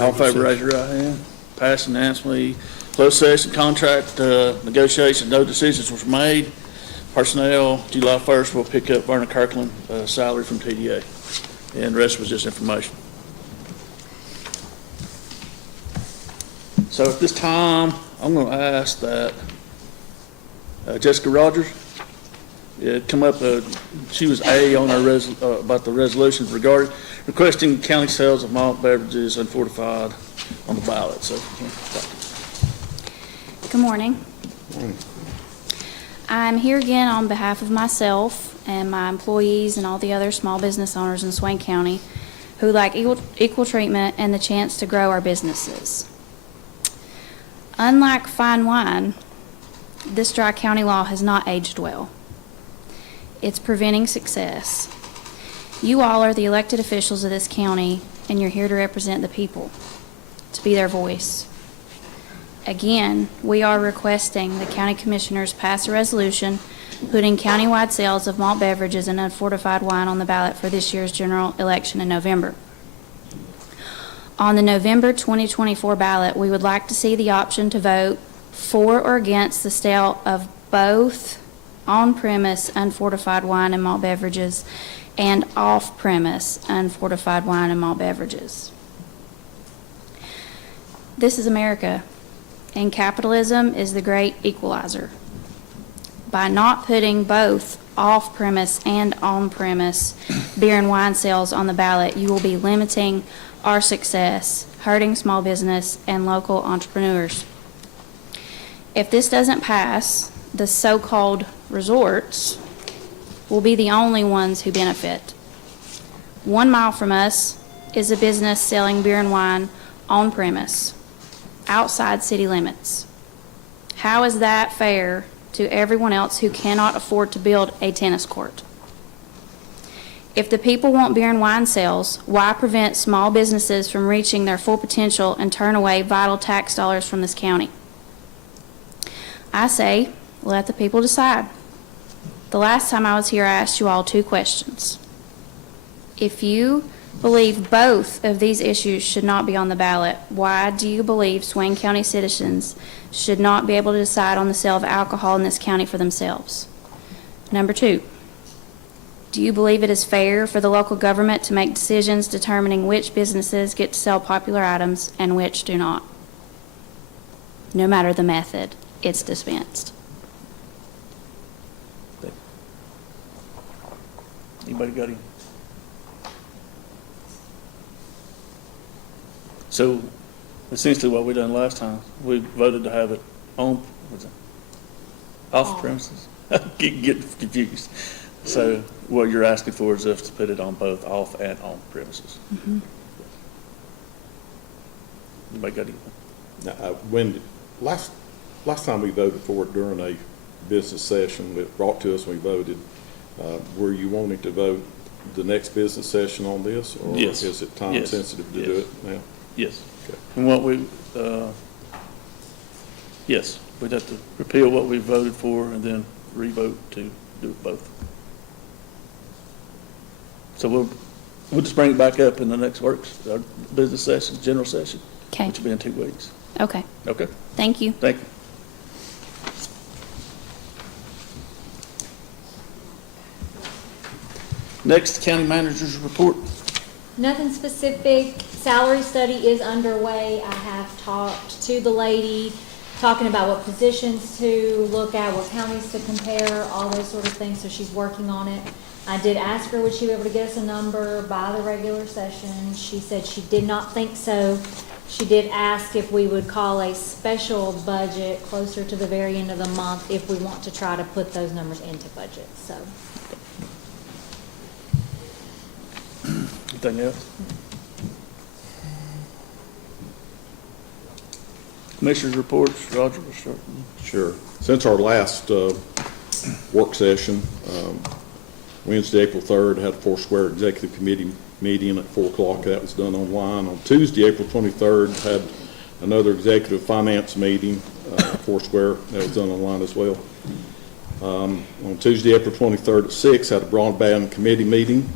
All in favor, raise your right hand. Passed unanimously. Closed session, contract negotiations, no decisions were made. Personnel, July 1st, we'll pick up Vernon Kirkland salary from TDA. And the rest was just information. So at this time, I'm going to ask that Jessica Rogers, come up, she was A on our about the resolutions regarding requesting county sales of malt beverages unfortified on the ballot. So, good morning. I'm here again on behalf of myself and my employees and all the other small business owners in Swain County who like equal treatment and the chance to grow our businesses. Unlike fine wine, this dry county law has not aged well. It's preventing success. You all are the elected officials of this county, and you're here to represent the people, to be their voice. Again, we are requesting the county commissioners pass a resolution putting countywide sales of malt beverages and unfortified wine on the ballot for this year's general election in November. On the November 2024 ballot, we would like to see the option to vote for or against the sale of both on-premise unfortified wine and malt beverages and off-premise unfortified wine and malt beverages. This is America, and capitalism is the great equalizer. By not putting both off-premise and on-premise beer and wine sales on the ballot, you will be limiting our success, hurting small business and local entrepreneurs. If this doesn't pass, the so-called resorts will be the only ones who benefit. 1 mile from us is a business selling beer and wine on premise, outside city limits. How is that fair to everyone else who cannot afford to build a tennis court? If the people want beer and wine sales, why prevent small businesses from reaching their full potential and turn away vital tax dollars from this county? I say, let the people decide. The last time I was here, I asked you all 2 questions. If you believe both of these issues should not be on the ballot, why do you believe Swain County citizens should not be able to decide on the sale of alcohol in this county for themselves? Number 2, do you believe it is fair for the local government to make decisions determining which businesses get to sell popular items and which do not? No matter the method, it's dispensed. anybody got any? So essentially what we done last time, we voted to have it on, what's it? Off premises. Get confused. So what you're asking for is us to put it on both off and on premises. Mm-hmm. Anybody got anything? Now, when last time we voted for it during a business session, it brought to us, we voted. Were you wanting to vote the next business session on this, or Yes. is it time Yes. sensitive to Yes. do it now? Yes. Okay. And what we, yes, we'd have to repeal what we voted for and then re-vote to do both. So we'll just bring it back up in the next our business session, general session, Okay. which will be in 2 weeks. Okay. Okay, Thank you. thank you. Next, county manager's report. Nothing specific. Salary study is underway. I have talked to the lady, talking about what positions to look at, what counties to compare, all those sort of things, so she's working on it. I did ask her would she be able to get us a number by the regular session. She said she did not think so. She did ask if we would call a special budget closer to the very end of the month if we want to try to put those numbers into budget, so. Anything else? Commissioners' reports, Roger, we'll start. Sure. Since our last work session, Wednesday, April 3rd, had a Foursquare Executive Committee meeting at 4 o'clock. That was done online. On Tuesday, April 23rd, had another Executive Finance meeting at Foursquare. That was done online as well. On Tuesday, April 23rd at 6, had a Broadband Committee meeting.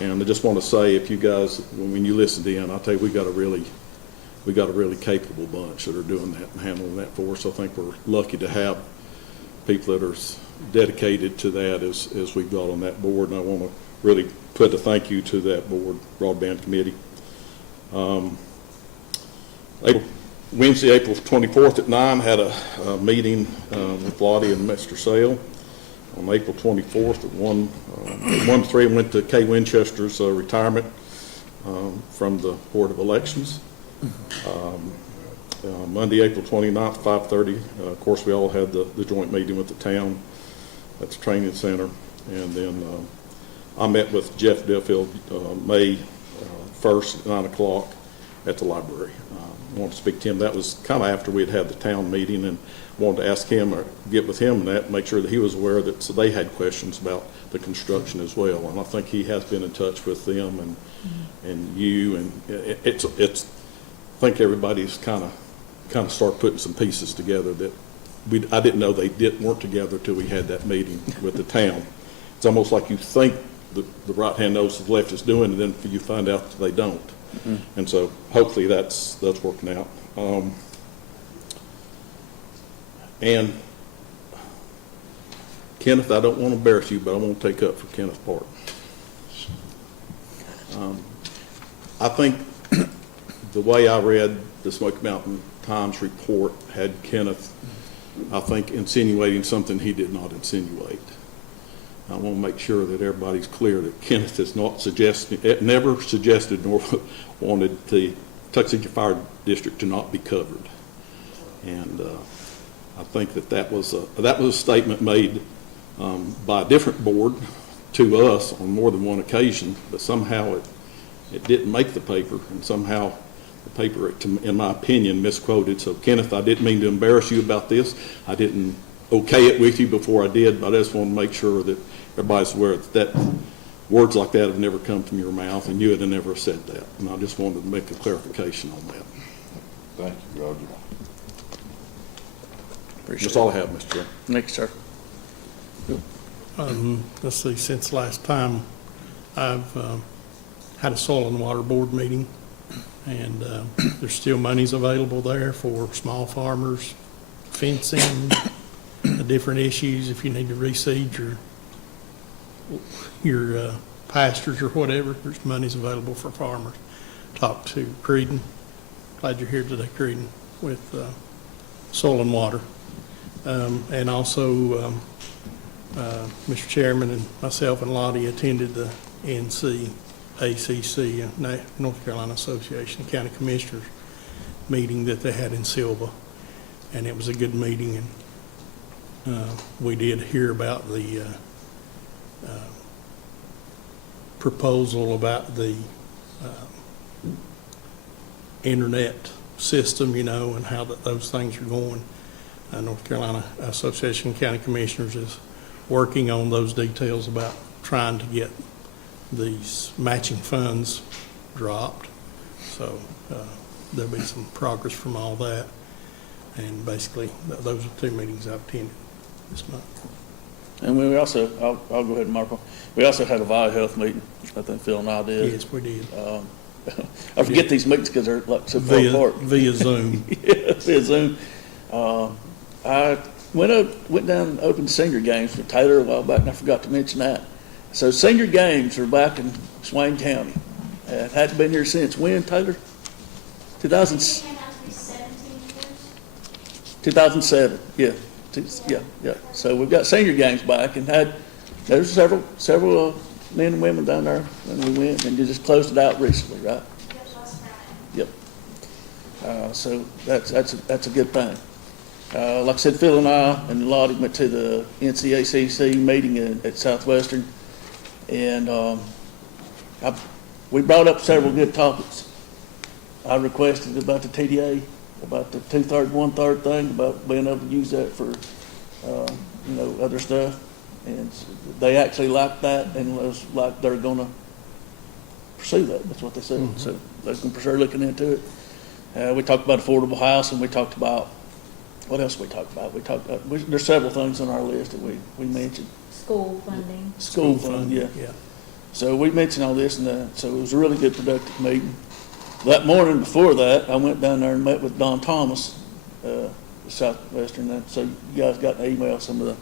And I just want to say, if you guys, when you listen in, I'll tell you, we got a really we got a really capable bunch that are doing that and handling that for us. I think we're lucky to have people that are dedicated to that as we've got on that board, and I want to really put a thank you to that board, broadband committee. Wednesday, April 24th at 9, had a meeting with Lottie and Mr. Sale. On April 24th at 1 to 3, I went to Kay Winchester's retirement from the Board of Elections. Monday, April 29th, 5:30, of course, we all had the joint meeting with the town at the training center. And then I met with Jeff Duffield May 1st at 9 o'clock at the library. I wanted to speak to him. That was kind of after we had the town meeting, and wanted to ask him or get with him and that, make sure that he was aware that, so they had questions about the construction as well. And I think he has been in touch with them and you, and it's I think everybody's kind of start putting some pieces together that I didn't know they weren't together till we had that meeting with the town. It's almost like you think the right hand knows what the left is doing, and then you find out that they don't. Mm-hmm. And so hopefully that's working out. And Kenneth, I don't want to embarrass you, but I won't take up for Kenneth part. I think the way I read the Smoky Mountain Times report had Kenneth, I think, insinuating something he did not insinuate. I want to make sure that everybody's clear that Kenneth has not never suggested nor wanted the Tuckasegee Fire District to not be covered. And I think that was a statement made by a different board to us on more than one occasion, but somehow it didn't make the paper, and somehow the paper, in my opinion, misquoted. So Kenneth, I didn't mean to embarrass you about this. I didn't okay it with you before I did, but I just want to make sure that everybody's aware that words like that have never come from your mouth, and you had never said that. And I just wanted to make a clarification on that. Thank you, Roger. That's all I have, Mr. Chair. Next, sir. Let's see, since last time, I've had a soil and water board meeting, and there's still monies available there for small farmers, fencing, the different issues, if you need to reseed your pastures or whatever, there's monies available for farmers. Talked to Creedon, glad you're here today, Creedon, with soil and water. And also, Mr. Chairman and myself and Lottie attended the NCACC, North Carolina Association of County Commissioners meeting that they had in Silva, and it was a good meeting. And we did hear about the proposal about the internet system, and how those things are going. North Carolina Association of County Commissioners is working on those details about trying to get these matching funds dropped. So there'll be some progress from all that. And basically, those are two meetings I've attended this month. And we also, I'll go ahead and mark on, we also had a Health meeting, I think Phil and I did. Yes, we did. I forget these meetings because they're like so far apart. Via Zoom. Yeah, via Zoom. I went down and opened senior games with Taylor a while back, and I forgot to mention that. So senior games are back in Swain County. It hadn't been here since when, Taylor? 2007, yeah. Yeah. So we've got senior games back, and there's several men and women down there when we went, and you just closed it out recently, right? Yep. So that's a good thing. Like I said, Phil and I and Lottie went to the NCACC meeting at Southwestern, and we brought up several good topics. I requested about the TDA, about the 2/3, 1/3 thing, about being able to use that for, other stuff. And they actually liked that, and it was like they're going to pursue that. That's what they said. Mm-hmm. So they're going to pursue looking into it. We talked about affordable housing. We talked about, what else we talked about? There's several things on our list that we mentioned. School funding. School funding, yeah. So we mentioned all this, and so it was a really good, productive meeting. That morning before that, I went down there and met with Don Thomas, Southwestern, and so you guys got an email, some of the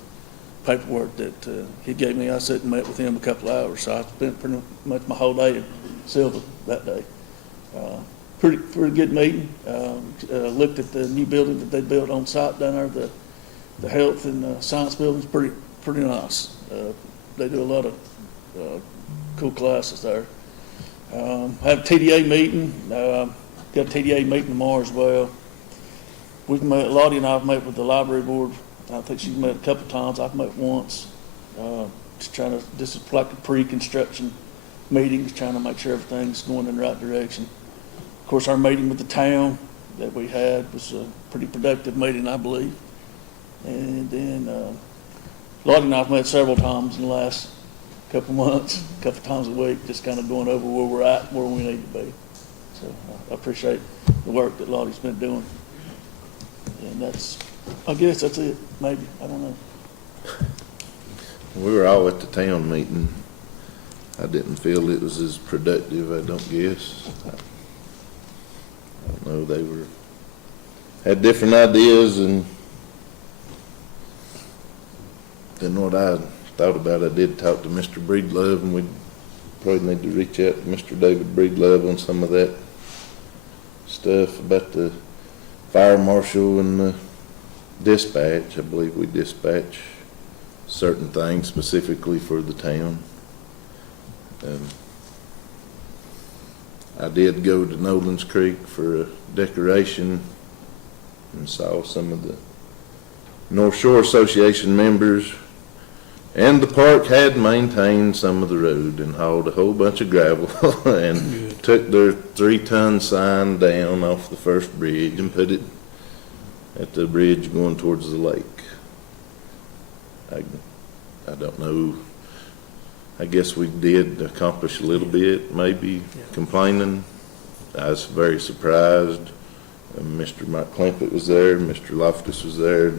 paperwork that he gave me. I sat and met with him a couple of hours, so I spent pretty much my whole day at Silva that day. Pretty good meeting. Looked at the new building that they built on site down there, the health and science building's pretty nice. They do a lot of cool classes there. Have a TDA meeting. Got a TDA meeting tomorrow as well. We've met, Lottie and I have met with the library board. I think she's met a couple of times. I've met once. Just this is like a pre-construction meeting, just trying to make sure everything's going in the right direction. Of course, our meeting with the town that we had was a pretty productive meeting, I believe. And then Lottie and I have met several times in the last couple months, a couple times a week, just kind of going over where we're at, where we need to be. So I appreciate the work that Lottie's been doing. And I guess that's it, maybe, I don't know. We were all at the town meeting. I didn't feel it was as productive, I don't guess. I don't know, they had different ideas than what I thought about. I did talk to Mr. Breedlove, and we probably need to reach out to Mr. David Breedlove on some of that stuff about the fire marshal and the dispatch. I believe we dispatch certain things specifically for the town. I did go to Nolan's Creek for a decoration and saw some of the North Shore Association members, and the park had maintained some of the road and hauled a whole bunch of gravel and took their 3-ton sign down off the first bridge and put it at the bridge going towards the lake. I don't know. I guess we did accomplish a little bit, maybe complaining. I was very surprised. Mr. Mike Climpett was there, Mr. Loftus was there.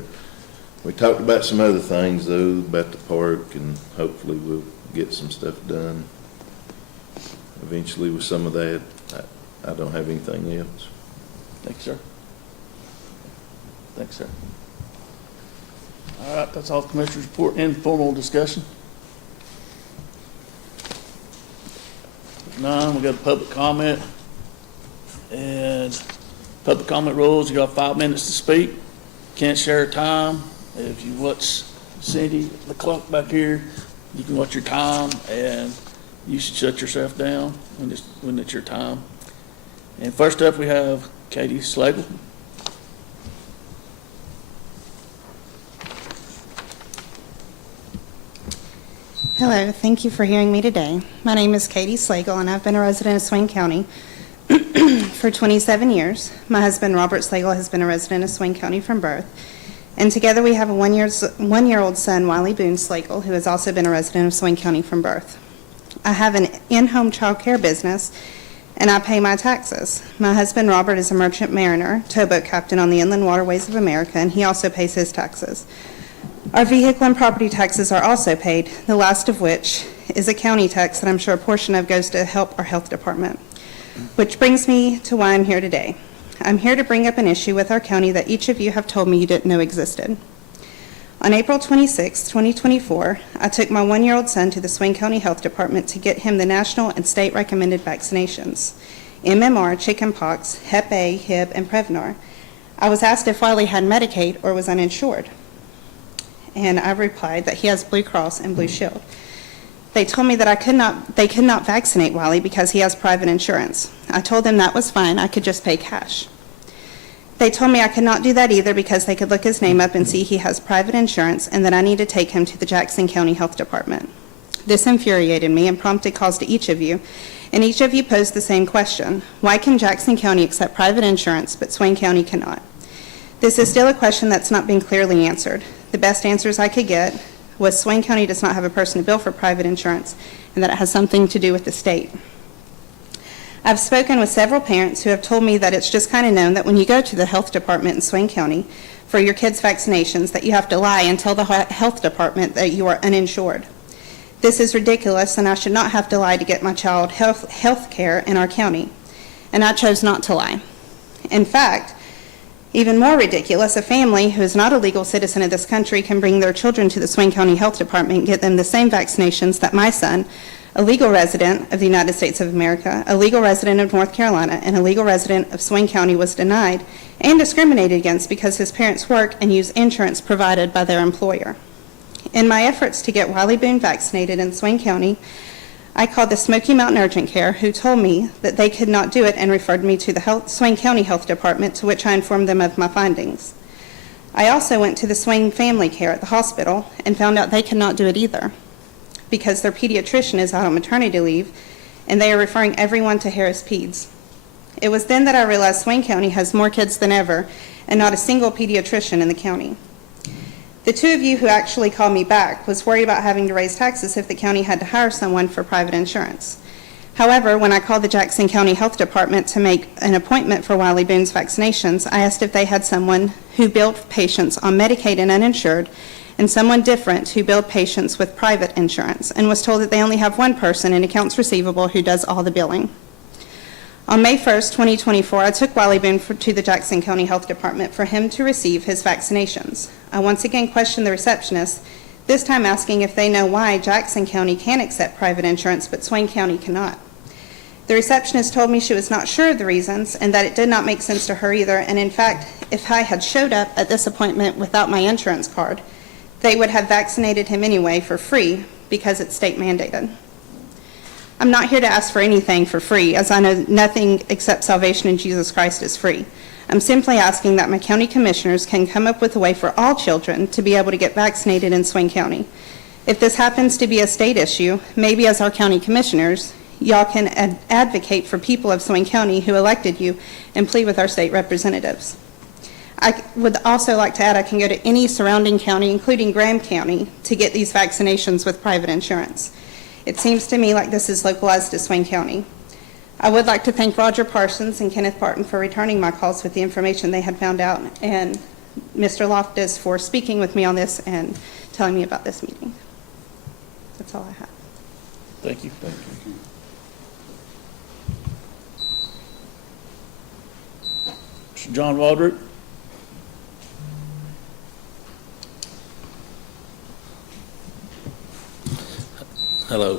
We talked about some other things, though, about the park, and hopefully we'll get some stuff done eventually with some of that. I don't have anything else. Thank you, sir. Thanks, sir. All right, that's all the commissioners' report. Informal discussion. If none, we got a public comment. And public comment rules, you got 5 minutes to speak. Can't share time. If you watch Cindy, the clock back here, you can watch your time, and you should shut yourself down when it's your time. And first up, we have Katie Slagle. Hello, thank you for hearing me today. My name is Katie Slagle, and I've been a resident of Swain County for 27 years. My husband, Robert Slagle, has been a resident of Swain County from birth. And together we have a one-year-old son, Wiley Boone Slagle, who has also been a resident of Swain County from birth. I have an in-home child care business, and I pay my taxes. My husband, Robert, is a merchant mariner, towboat captain on the Inland Waterways of America, and he also pays his taxes. Our vehicle and property taxes are also paid, the last of which is a county tax that I'm sure a portion of goes to help our health department. Which brings me to why I'm here today. I'm here to bring up an issue with our county that each of you have told me you didn't know existed. On April 26, 2024, I took my one-year-old son to the Swain County Health Department to get him the national and state recommended vaccinations: MMR, chickenpox, Hep A, Hib, and Prevnar. I was asked if Wiley had Medicaid or was uninsured, and I replied that he has Blue Cross and Blue Shield. They told me that they could not vaccinate Wiley because he has private insurance. I told them that was fine, I could just pay cash. They told me I could not do that either because they could look his name up and see he has private insurance, and that I need to take him to the Jackson County Health Department. This infuriated me and prompted calls to each of you, and each of you posed the same question: why can Jackson County accept private insurance but Swain County cannot? This is still a question that's not being clearly answered. The best answers I could get was Swain County does not have a person to bill for private insurance, and that it has something to do with the state. I've spoken with several parents who have told me that it's just kind of known that when you go to the health department in Swain County for your kids' vaccinations, that you have to lie and tell the health department that you are uninsured. This is ridiculous, and I should not have to lie to get my child health care in our county. and I chose not to lie. In fact, even more ridiculous, a family who is not a legal citizen of this country can bring their children to the Swain County Health Department and get them the same vaccinations that my son, a legal resident of the United States of America, a legal resident of North Carolina, and a legal resident of Swain County, was denied and discriminated against because his parents work and use insurance provided by their employer. In my efforts to get Wiley Boone vaccinated in Swain County, I called the Smoky Mountain Urgent Care, who told me that they could not do it and referred me to the Swain County Health Department, to which I informed them of my findings. I also went to the Swain Family Care at the hospital and found out they could not do it either, because their pediatrician is out on maternity leave, and they are referring everyone to Harris Peds. It was then that I realized Swain County has more kids than ever, and not a single pediatrician in the county. The two of you who actually called me back was worried about having to raise taxes if the county had to hire someone for private insurance. However, when I called the Jackson County Health Department to make an appointment for Wiley Boone's vaccinations, I asked if they had someone who billed patients on Medicaid and uninsured, and someone different who billed patients with private insurance, and was told that they only have one person in accounts receivable who does all the billing. On May 1st, 2024, I took Wiley Boone to the Jackson County Health Department for him to receive his vaccinations. I once again questioned the receptionist, this time asking if they know why Jackson County can accept private insurance but Swain County cannot. The receptionist told me she was not sure of the reasons and that it did not make sense to her either, and in fact, if I had showed up at this appointment without my insurance card, they would have vaccinated him anyway for free because it's state mandated. I'm not here to ask for anything for free, as I know nothing except salvation in Jesus Christ is free. I'm simply asking that my county commissioners can come up with a way for all children to be able to get vaccinated in Swain County. If this happens to be a state issue, maybe as our county commissioners, y'all can advocate for people of Swain County who elected you and plead with our state representatives. I would also like to add I can go to any surrounding county, including Graham County, to get these vaccinations with private insurance. It seems to me like this is localized to Swain County. I would like to thank Roger Parsons and Kenneth Barton for returning my calls with the information they had found out, and Mr. Loftus for speaking with me on this and telling me about this meeting. That's all I have. Thank you. Mr. John Waldrop. Hello,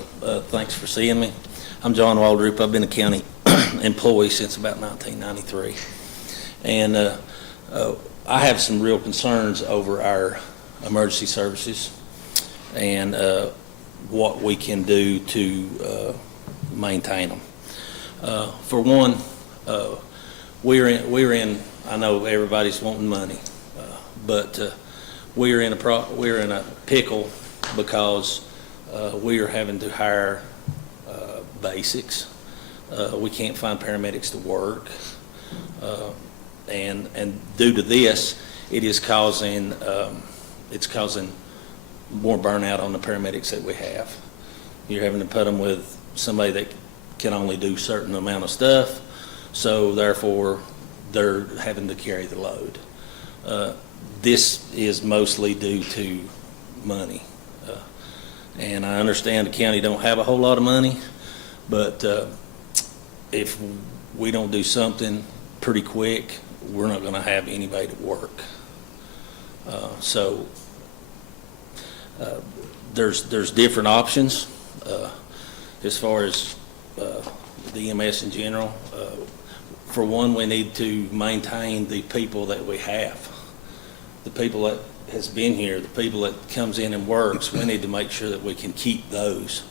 thanks for seeing me. I'm John Waldrop. I've been a county employee since about 1993. And I have some real concerns over our emergency services and what we can do to maintain them. For one, we're in, I know everybody's wanting money, but we're in a pickle because we are having to hire basics. We can't find paramedics to work, and due to this, it is causing more burnout on the paramedics that we have. You're having to put them with somebody that can only do a certain amount of stuff, so therefore they're having to carry the load. This is mostly due to money. And I understand the county don't have a whole lot of money, but if we don't do something pretty quick, we're not going to have anybody to work. So there's different options as far as the EMS in general. For one, we need to maintain the people that we have, the people that has been here, the people that comes in and works. We need to make sure that we can keep those.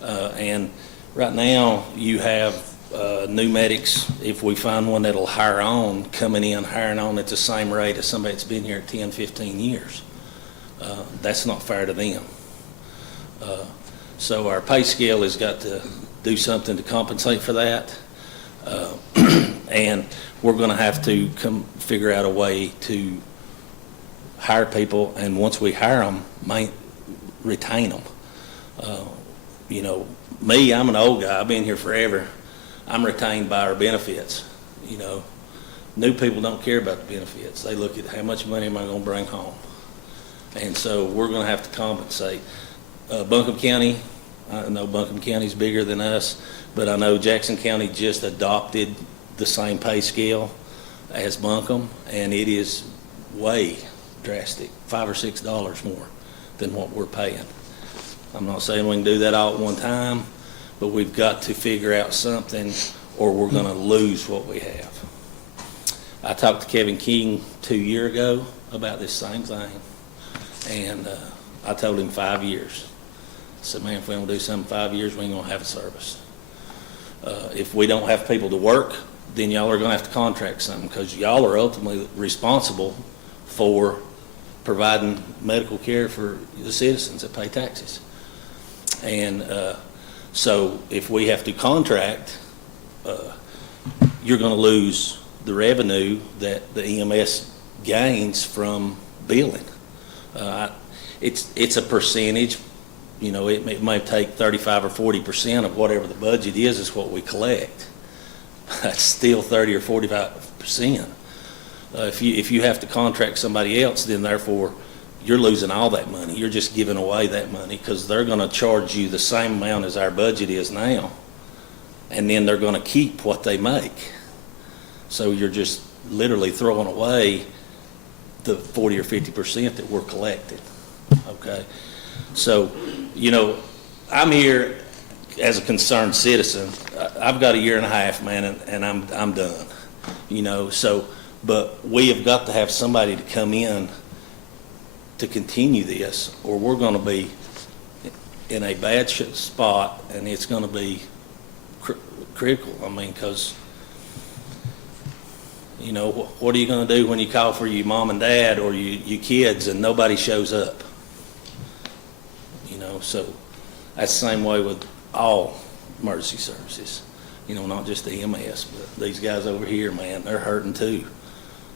And right now, you have new medics, if we find one that'll hire on, coming in, hiring on at the same rate as somebody that's been here 10, 15 years. That's not fair to them. So our pay scale has got to do something to compensate for that. And we're going to have to figure out a way to hire people, and once we hire them, retain them. You know, me, I'm an old guy. I've been here forever. I'm retained by our benefits. You know, new people don't care about the benefits. They look at how much money am I going to bring home. And so we're going to have to compensate. Buncombe County, I know Buncombe County's bigger than us, but I know Jackson County just adopted the same pay scale as Buncombe, and it is way drastic, $5 or $6 more than what we're paying. I'm not saying we can do that all at one time, but we've got to figure out something or we're going to lose what we have. I talked to Kevin King 2 years ago about this same thing, and I told him 5 years. I said, man, if we don't do something in 5 years, we ain't going to have a service. If we don't have people to work, then y'all are going to have to contract something, because y'all are ultimately responsible for providing medical care for the citizens that pay taxes. And so if we have to contract, you're going to lose the revenue that the EMS gains from billing. It's a percentage. You know, it may take 35 or 40% of whatever the budget is what we collect. That's still 30 or 45%. If you have to contract somebody else, then therefore you're losing all that money. You're just giving away that money, because they're going to charge you the same amount as our budget is now, and then they're going to keep what they make. So you're just literally throwing away the 40 or 50% that we're collecting. Okay, so you know, I'm here as a concerned citizen. I've got a year and a half, man, and I'm done. You know, so but we have got to have somebody to come in to continue this, or we're going to be in a bad spot, and it's going to be critical. I mean, because you know, what are you going to do when you call for your mom and dad or your kids and nobody shows up? You know, so that's the same way with all emergency services. You know, not just the EMS, but these guys over here, man, they're hurting too.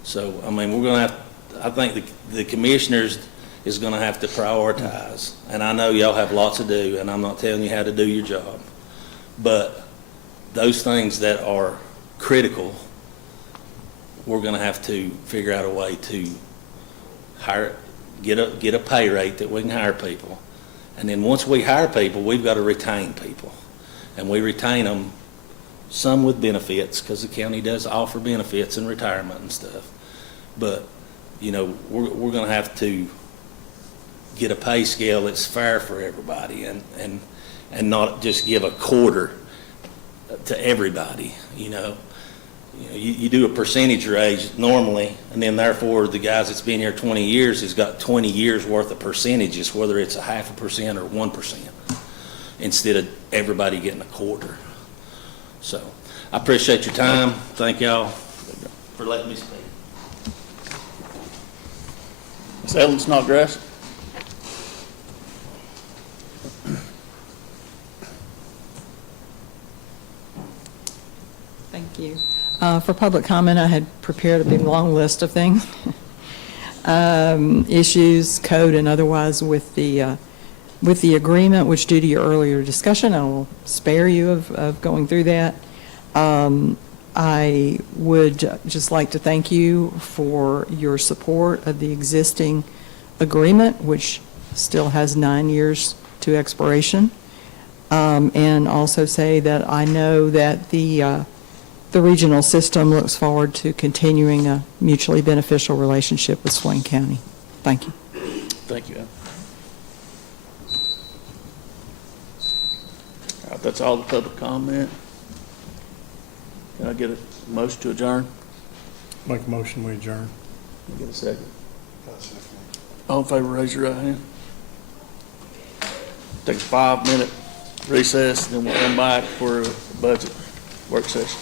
So, I mean, we're going to have, I think the commissioners is going to have to prioritize. And I know y'all have lots to do, and I'm not telling you how to do your job. But those things that are critical, we're going to have to figure out a way to hire, get a pay rate that we can hire people. And then once we hire people, we've got to retain people. And we retain them, some with benefits, because the county does offer benefits and retirement and stuff. But, you know, we're going to have to get a pay scale that's fair for everybody, and not just give a quarter to everybody, you know. You do a percentage raise normally, and then therefore the guys that's been here 20 years has got 20 years worth of percentages, whether it's 0.5% or 1%, instead of everybody getting a quarter. So I appreciate your time. Thank y'all for letting me speak. Ms. Ellen Snodgrass? Thank you. For public comment, I had prepared a big, long list of things, issues, code, and otherwise with the agreement, which due to your earlier discussion, I will spare you of going through that. I would just like to thank you for your support of the existing agreement, which still has 9 years to expiration, and also say that I know that the regional system looks forward to continuing a mutually beneficial relationship with Swain County. Thank you. Thank you, Ellen. All right, that's all the public comment. Can I get a motion to adjourn? Make a motion, we adjourn. Can I get a second? All in favor, raise your right hand. Take a 5-minute recess, then we'll come back for a budget work session.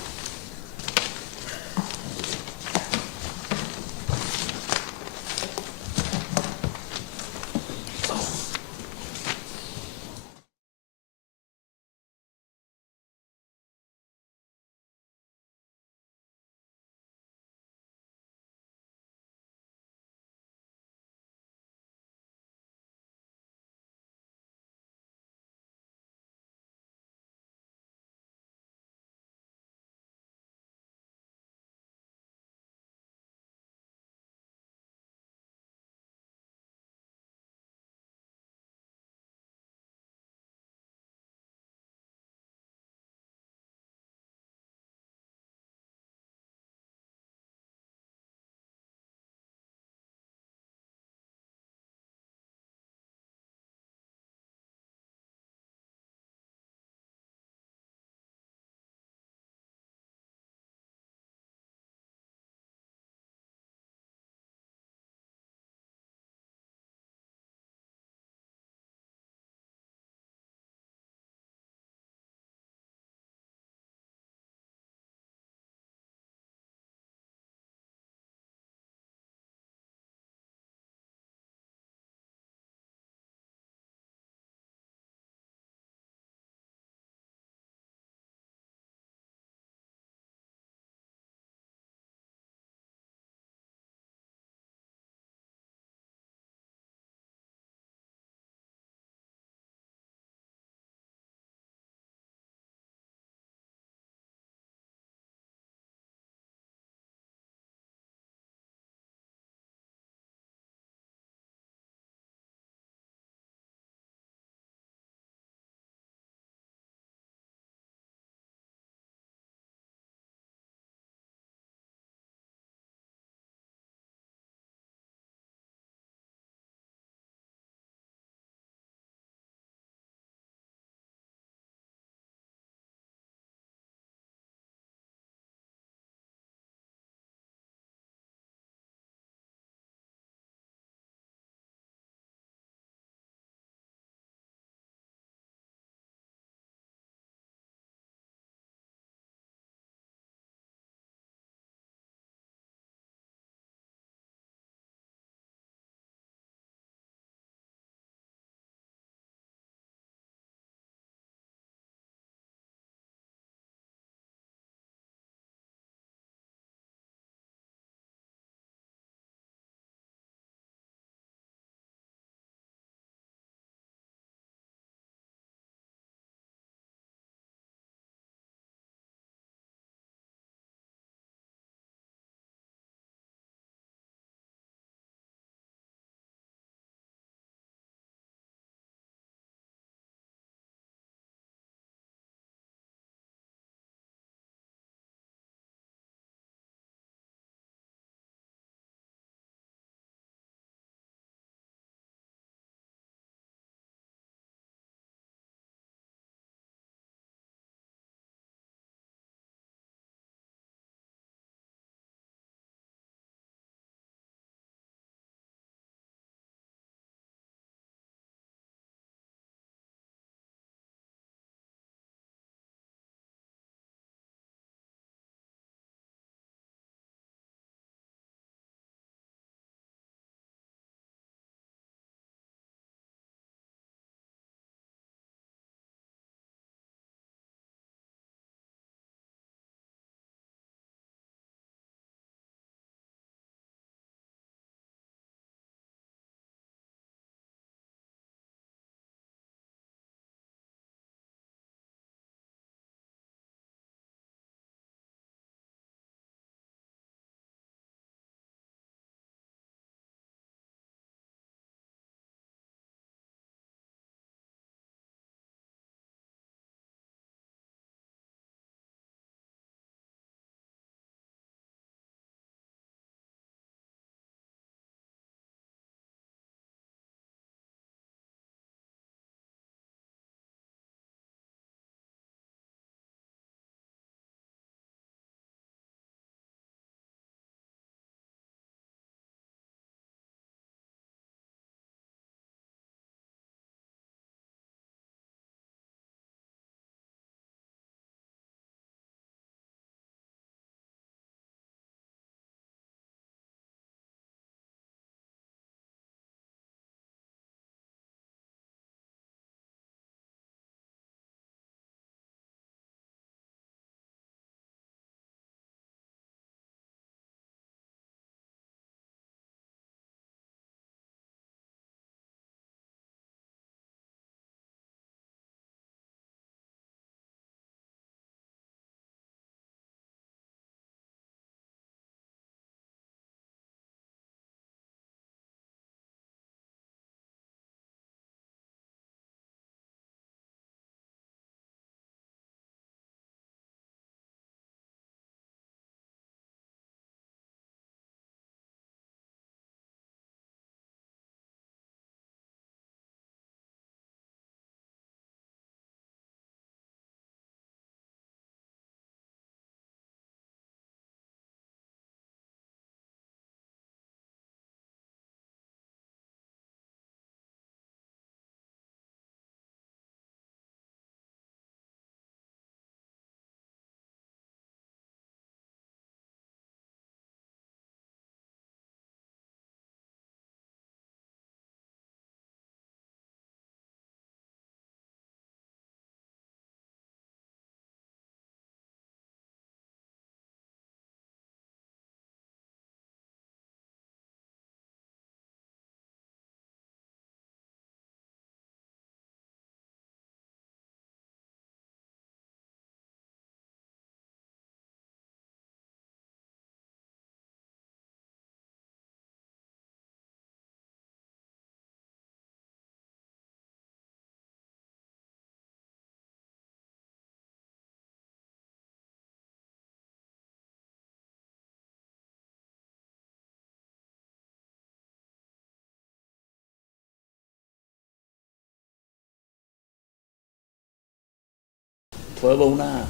12:09.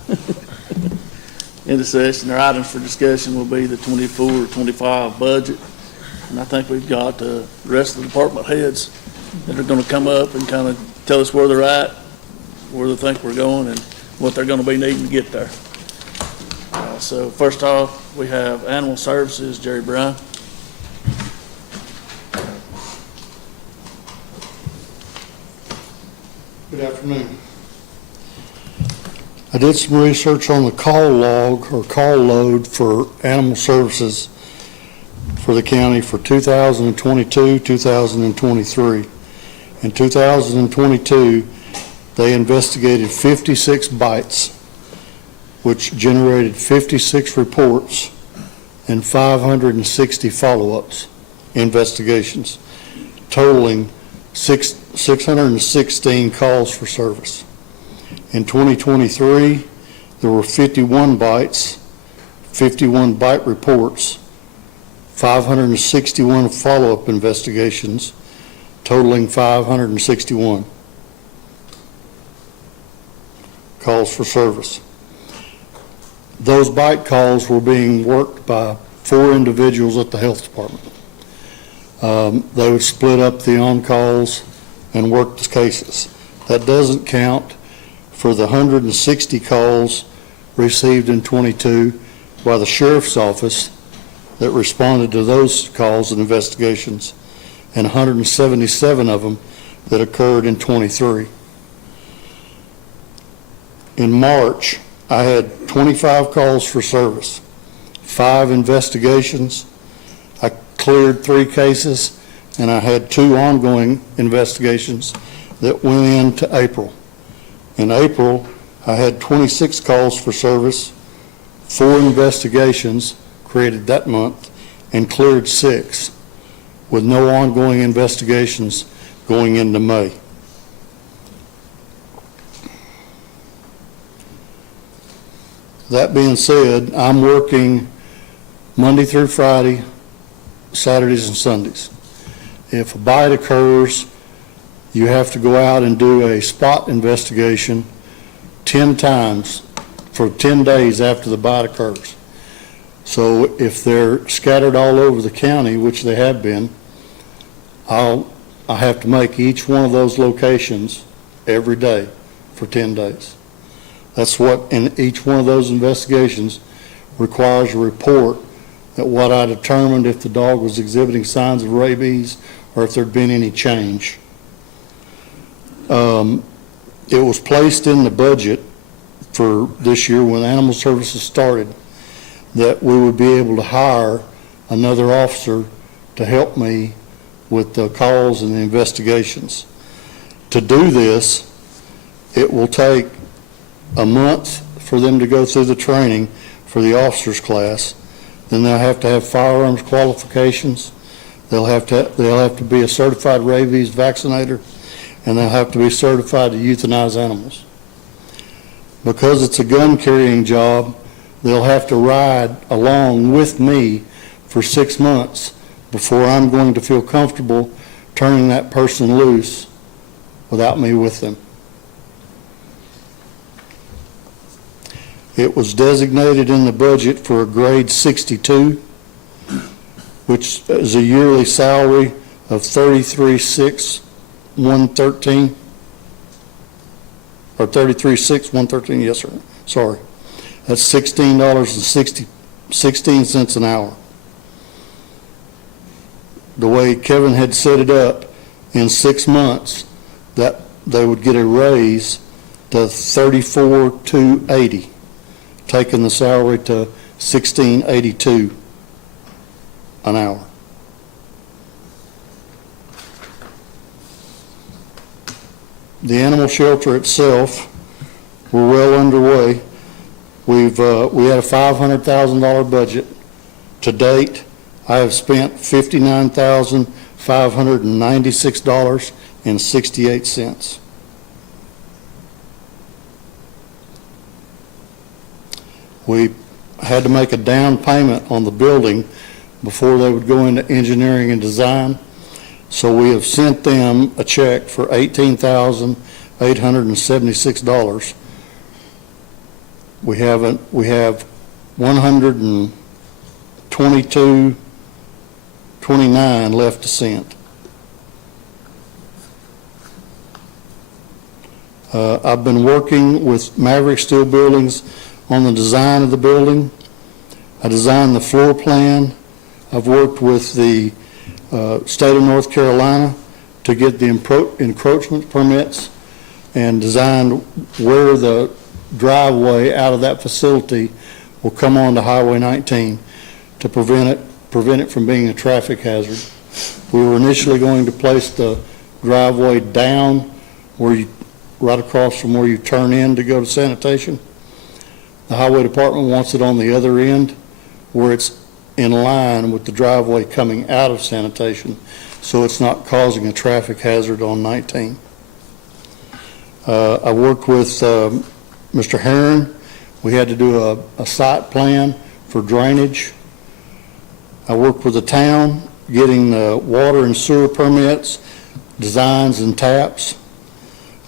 Into session, our items for discussion will be the 24-25 budget. And I think we've got the rest of the department heads that are gonna come up and kind of tell us where they're at, where they think we're going, and what they're gonna be needing to get there. So first off, we have Animal Services, Jerry Brown. Good afternoon. I did some research on the call log or call load for animal services for the county for 2022, 2023. In 2022, they investigated 56 bites, which generated 56 reports and 560 follow-ups, investigations, totaling 616 calls for service. In 2023, there were 51 bites, 51 bite reports, 561 follow-up investigations, totaling 561 calls for service. Those bite calls were being worked by 4 individuals at the health department. They would split up the on-calls and work the cases. That doesn't count for the 160 calls received in 22 by the sheriff's office that responded to those calls and investigations, and 177 of them that occurred in 23. In March, I had 25 calls for service, 5 investigations. I cleared 3 cases, and I had 2 ongoing investigations that went into April. In April, I had 26 calls for service, 4 investigations created that month, and cleared 6, with no ongoing investigations going into May. That being said, I'm working Monday through Friday, Saturdays and Sundays. If a bite occurs, you have to go out and do a spot investigation 10 times for 10 days after the bite occurs. So if they're scattered all over the county, which they have been, I have to make each one of those locations every day for 10 days. That's what, in each one of those investigations requires a report that what I determined if the dog was exhibiting signs of rabies or if there'd been any change. It was placed in the budget for this year when Animal Services started that we would be able to hire another officer to help me with the calls and the investigations. To do this, it will take a month for them to go through the training for the officers class. Then they'll have to have firearms qualifications. They'll have to be a certified rabies vaccinator, and they'll have to be certified to euthanize animals. Because it's a gun carrying job, they'll have to ride along with me for 6 months before I'm going to feel comfortable turning that person loose without me with them. It was designated in the budget for a grade 62, which is a yearly salary of $33,613, or $33,613, yes, sir. Sorry. That's $16.16 an hour. The way Kevin had set it up, in 6 months, that they would get a raise to $34,280, taking the salary to $16.82 an hour. The animal shelter itself, we're well underway. We had a $500,000 budget. To date, I have spent $59,596.68. We had to make a down payment on the building before they would go into engineering and design. So we have sent them a check for $18,876 We have 122.29 left to send. I've been working with Maverick Steel Buildings on the design of the building. I designed the floor plan. I've worked with the state of North Carolina to get the encroachment permits and designed where the driveway out of that facility will come onto Highway 19 to prevent it from being a traffic hazard. We were initially going to place the driveway down right across from where you turn in to go to sanitation. The highway department wants it on the other end where it's in line with the driveway coming out of sanitation, so it's not causing a traffic hazard on 19. I worked with Mr. Herron. We had to do a site plan for drainage. I worked with the town getting water and sewer permits, designs and taps.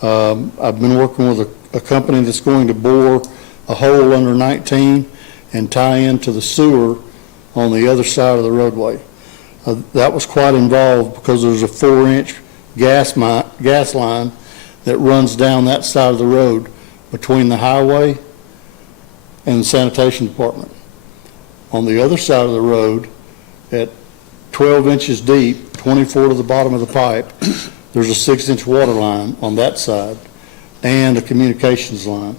I've been working with a company that's going to bore a hole under 19 and tie into the sewer on the other side of the roadway. That was quite involved because there's a 4-inch gas line that runs down that side of the road between the highway and the sanitation department. On the other side of the road, at 12 inches deep, 24 to the bottom of the pipe, there's a 6-inch water line on that side and a communications line.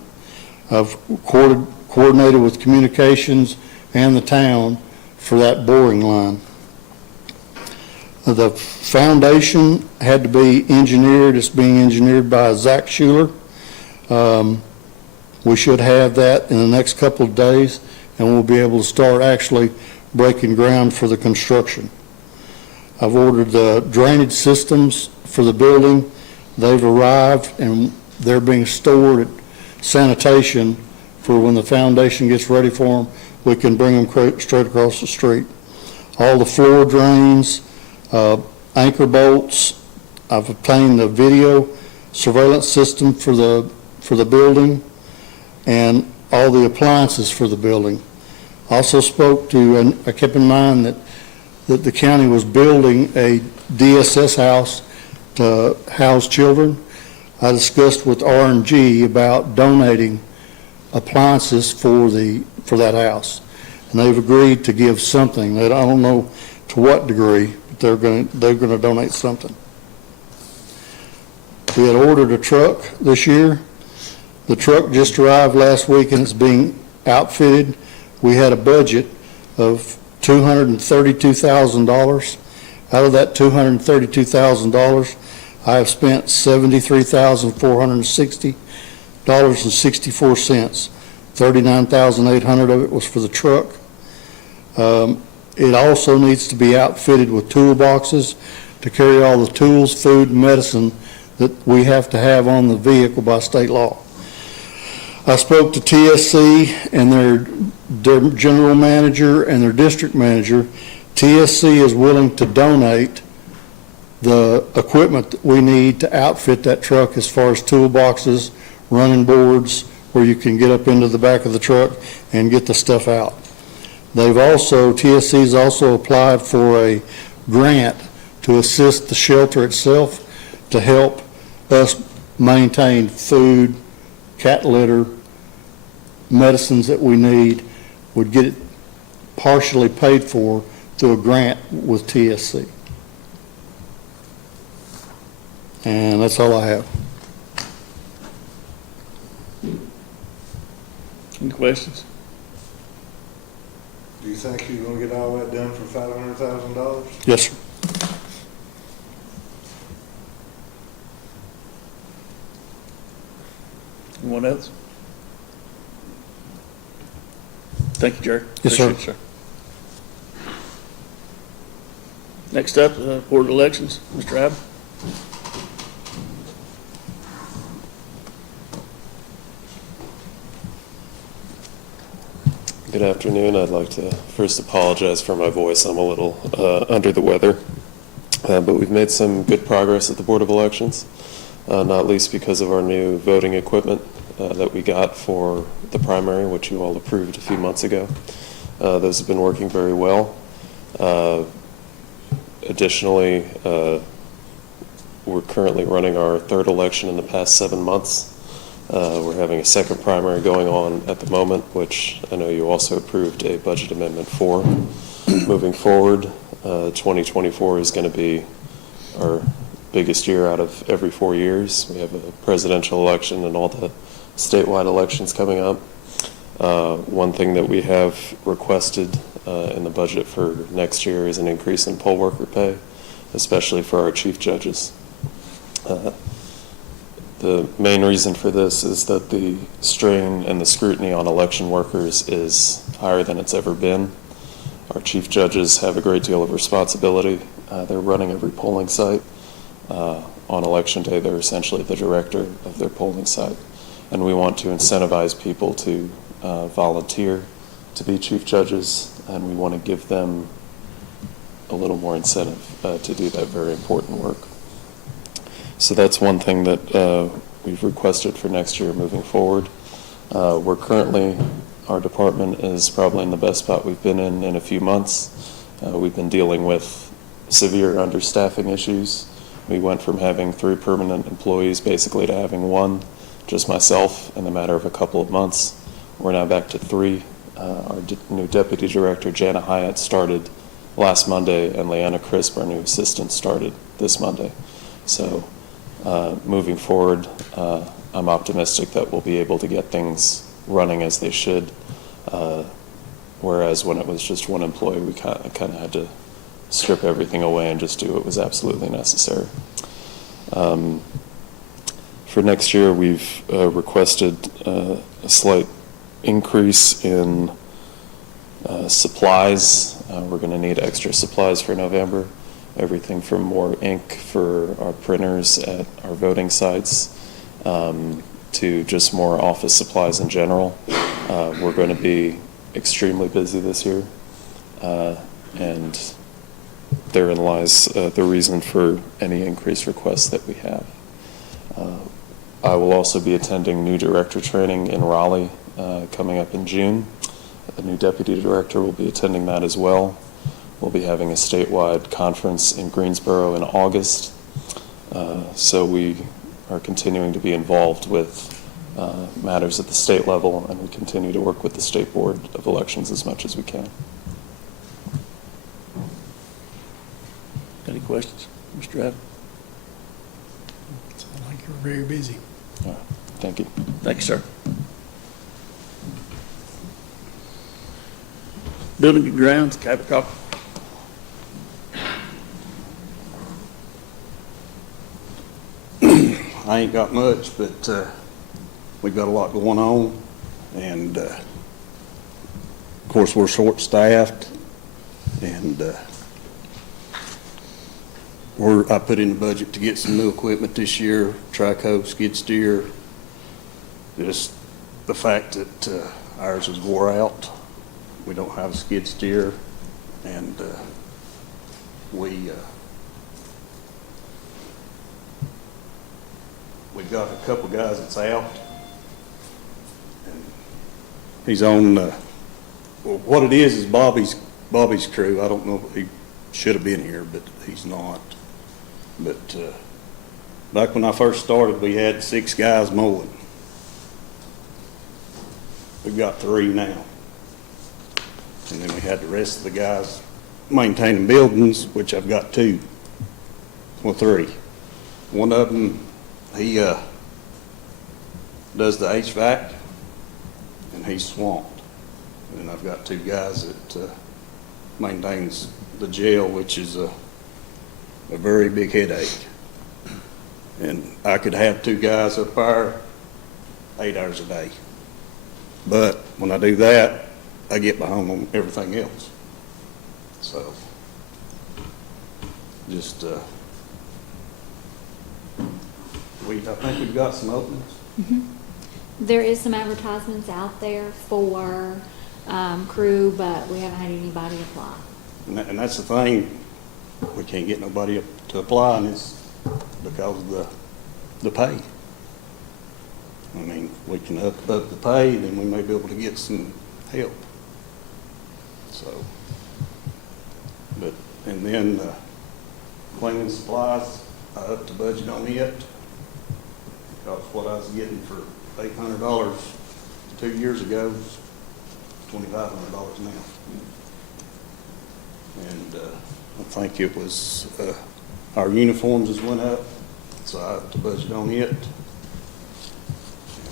I've coordinated with communications and the town for that boring line. The foundation had to be engineered. It's being engineered by Zach Schuler. We should have that in the next couple of days, and we'll be able to start actually breaking ground for the construction. I've ordered the drainage systems for the building. They've arrived, and they're being stored at sanitation for when the foundation gets ready for them. We can bring them straight across the street. All the floor drains, anchor bolts. I've obtained the video surveillance system for the building and all the appliances for the building. Also spoke to, and I kept in mind that the county was building a DSS house to house children. I discussed with R&G about donating appliances for that house, and they've agreed to give something. That I don't know to what degree, but they're going to donate something. We had ordered a truck this year. The truck just arrived last week and it's being outfitted. We had a budget of $232,000. Out of that $232,000, I have spent $73,460.64. $39,800 of it was for the truck. It also needs to be outfitted with toolboxes to carry all the tools, food, and medicine that we have to have on the vehicle by state law. I spoke to TSC and their general manager and their district manager. TSC is willing to donate the equipment that we need to outfit that truck as far as toolboxes, running boards, where you can get up into the back of the truck and get the stuff out. TSC's also applied for a grant to assist the shelter itself to help us maintain food, cat litter, medicines that we need, would get it partially paid for through a grant with TSC. And that's all I have. Any questions? Do you think you're gonna get all that done for $500,000? Yes, sir. Anyone else? Thank you, Jerry. Yes, sir. Appreciate it, Next up, Board of Elections, Mr. Abbott. Good afternoon. I'd like to first apologize for my voice. I'm a little under the weather, but we've made some good progress at the Board of Elections, not least because of our new voting equipment that we got for the primary, which you all approved a few months ago. Those have been working very well. Additionally, we're currently running our third election in the past 7 months. We're having a second primary going on at the moment, which I know you also approved a budget amendment for. Moving forward, 2024 is going to be our biggest year out of every 4 years. We have a presidential election and all the statewide elections coming up. One thing that we have requested in the budget for next year is an increase in poll worker pay, especially for our chief judges. The main reason for this is that the strain and the scrutiny on election workers is higher than it's ever been. Our chief judges have a great deal of responsibility. They're running every polling site. On election day, they're essentially the director of their polling site. And we want to incentivize people to volunteer to be chief judges, and we want to give them a little more incentive to do that very important work. So that's one thing that we've requested for next year moving forward. We're currently, our department is probably in the best spot we've been in a few months. We've been dealing with severe understaffing issues. We went from having 3 permanent employees basically to having 1, just myself, in the matter of a couple of months. We're now back to 3. Our new deputy director, Jana Hyatt, started last Monday, and Leanna Crisp, our new assistant, started this Monday. So moving forward, I'm optimistic that we'll be able to get things running as they should, whereas when it was just 1 employee, we kind of had to strip everything away and just do what was absolutely necessary. For next year, we've requested a slight increase in supplies. We're going to need extra supplies for November. Everything from more ink for our printers at our voting sites to just more office supplies in general. We're going to be extremely busy this year, and therein lies the reason for any increased requests that we have. I will also be attending new director training in Raleigh coming up in June. The new deputy director will be attending that as well. We'll be having a statewide conference in Greensboro in August. So we are continuing to be involved with matters at the state level, and we continue to work with the State Board of Elections as much as we can. Any questions, Mr. Adams? Sounds like you're very busy. Thank you. Thank you, sir. Building and grounds, Cabot Copper. I ain't got much, but we've got a lot going on, and of course we're short-staffed, and I put in the budget to get some new equipment this year, Trico, skid steer. Just the fact that ours is wore out, we don't have a skid steer, and we've got a couple guys that's out. And he's on, well, what it is Bobby's crew. I don't know if he should have been here, but he's not. But back when I first started, we had 6 guys mowing. We've got 3 now. And then we had the rest of the guys maintaining buildings, which I've got 2. Well, 3. One of them, he does the HVAC, and he's swamped. And I've got 2 guys that maintains the jail, which is a very big headache. And I could have 2 guys up there 8 hours a day. But when I do that, I get behind on everything else. So, just, I think we've got some openings. Mm-hmm. There is some advertisements out there for crew, but we haven't had anybody apply. And that's the thing, we can't get nobody to apply, and it's because of the pay. I mean, we can up the pay, then we may be able to get some help. So, but, and then, cleaning supplies, I upped the budget on it. Because what I was getting for $800 2 years ago is $2,500 now. And, I think it was, our uniforms has went up, so I upped the budget on it. And, I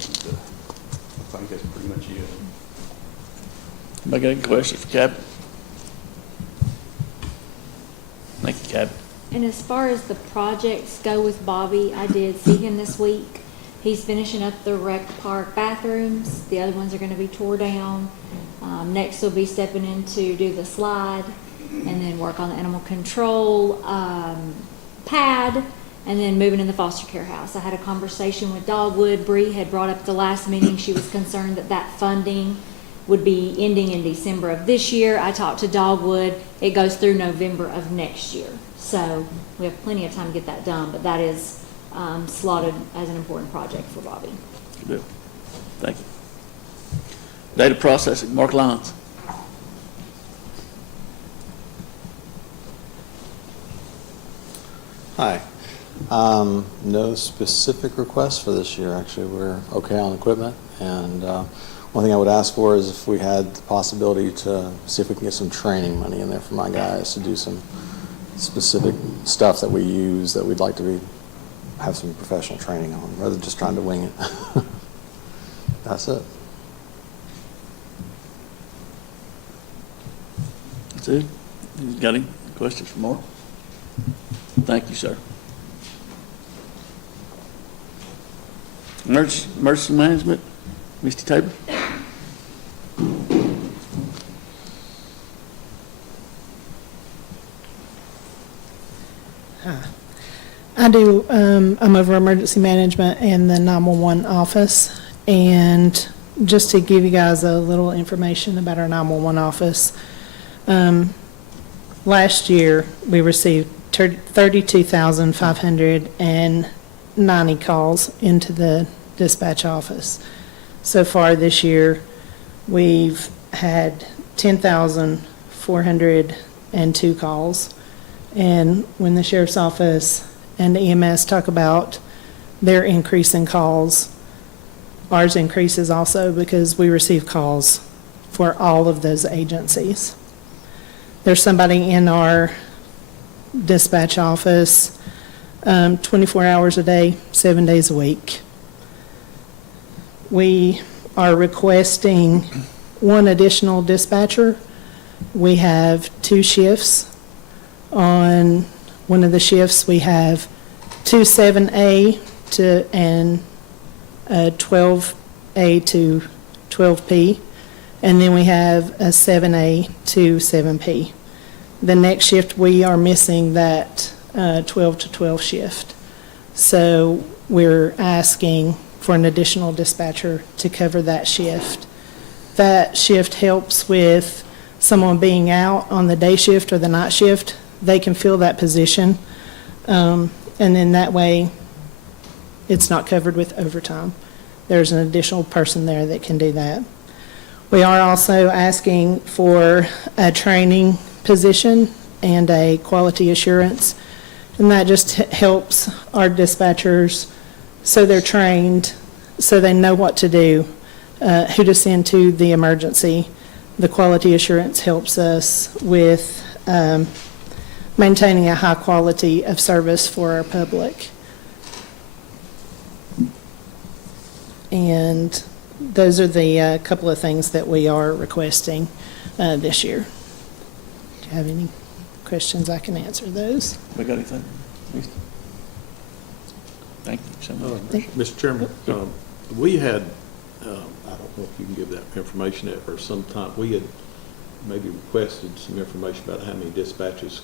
think that's pretty much it. Anybody got any questions for Captain? Thank you, Captain. And as far as the projects go with Bobby, I did see him this week. He's finishing up the rec park bathrooms. The other ones are gonna be tore down. Next, he'll be stepping in to do the slide and then work on the animal control, pad, and then moving in the foster care house. I had a conversation with Dogwood. Bree had brought up at the last meeting, she was concerned that that funding would be ending in December of this year. I talked to Dogwood. It goes through November of next year. So we have plenty of time to get that done, but that is slotted as an important project for Bobby. Good. Thank you. Data processing, Mark Lyons. Hi. No specific requests for this year, actually. We're okay on equipment. And one thing I would ask for is if we had the possibility to see if we can get some training money in there for my guys to do some specific stuff that we use that we'd like to have some professional training on, rather than just trying to wing it. That's it. That's it. You got any questions for Mark? Thank you, sir. Emergency management, Misty Tabor. I do, I'm over emergency management and the 911 office. And just to give you guys a little information about our 911 office, last year we received 32,590 calls into the dispatch office. So far this year, we've had 10,402 calls. And when the sheriff's office and EMS talk about their increase in calls, ours increases also because we receive calls for all of those agencies. There's somebody in our dispatch office 24 hours a day, 7 days a week. We are requesting one additional dispatcher. We have 2 shifts. On one of the shifts, we have 2 7A and 12A to 12P, and then we have a 7A to 7P. The next shift, we are missing that 12 to 12 shift. So we're asking for an additional dispatcher to cover that shift. That shift helps with someone being out on the day shift or the night shift. They can fill that position, and then that way it's not covered with overtime. There's an additional person there that can do that. We are also asking for a training position and a quality assurance, and that just helps our dispatchers so they're trained, so they know what to do, who to send to the emergency. The quality assurance helps us with maintaining a high quality of service for our public. And those are the couple of things that we are requesting this year. Do you have any questions? I can answer those. We got anything? Thank you so much. Mr. Chairman, we had, I don't know if you can give that information at, or sometime, we had maybe requested some information about how many dispatches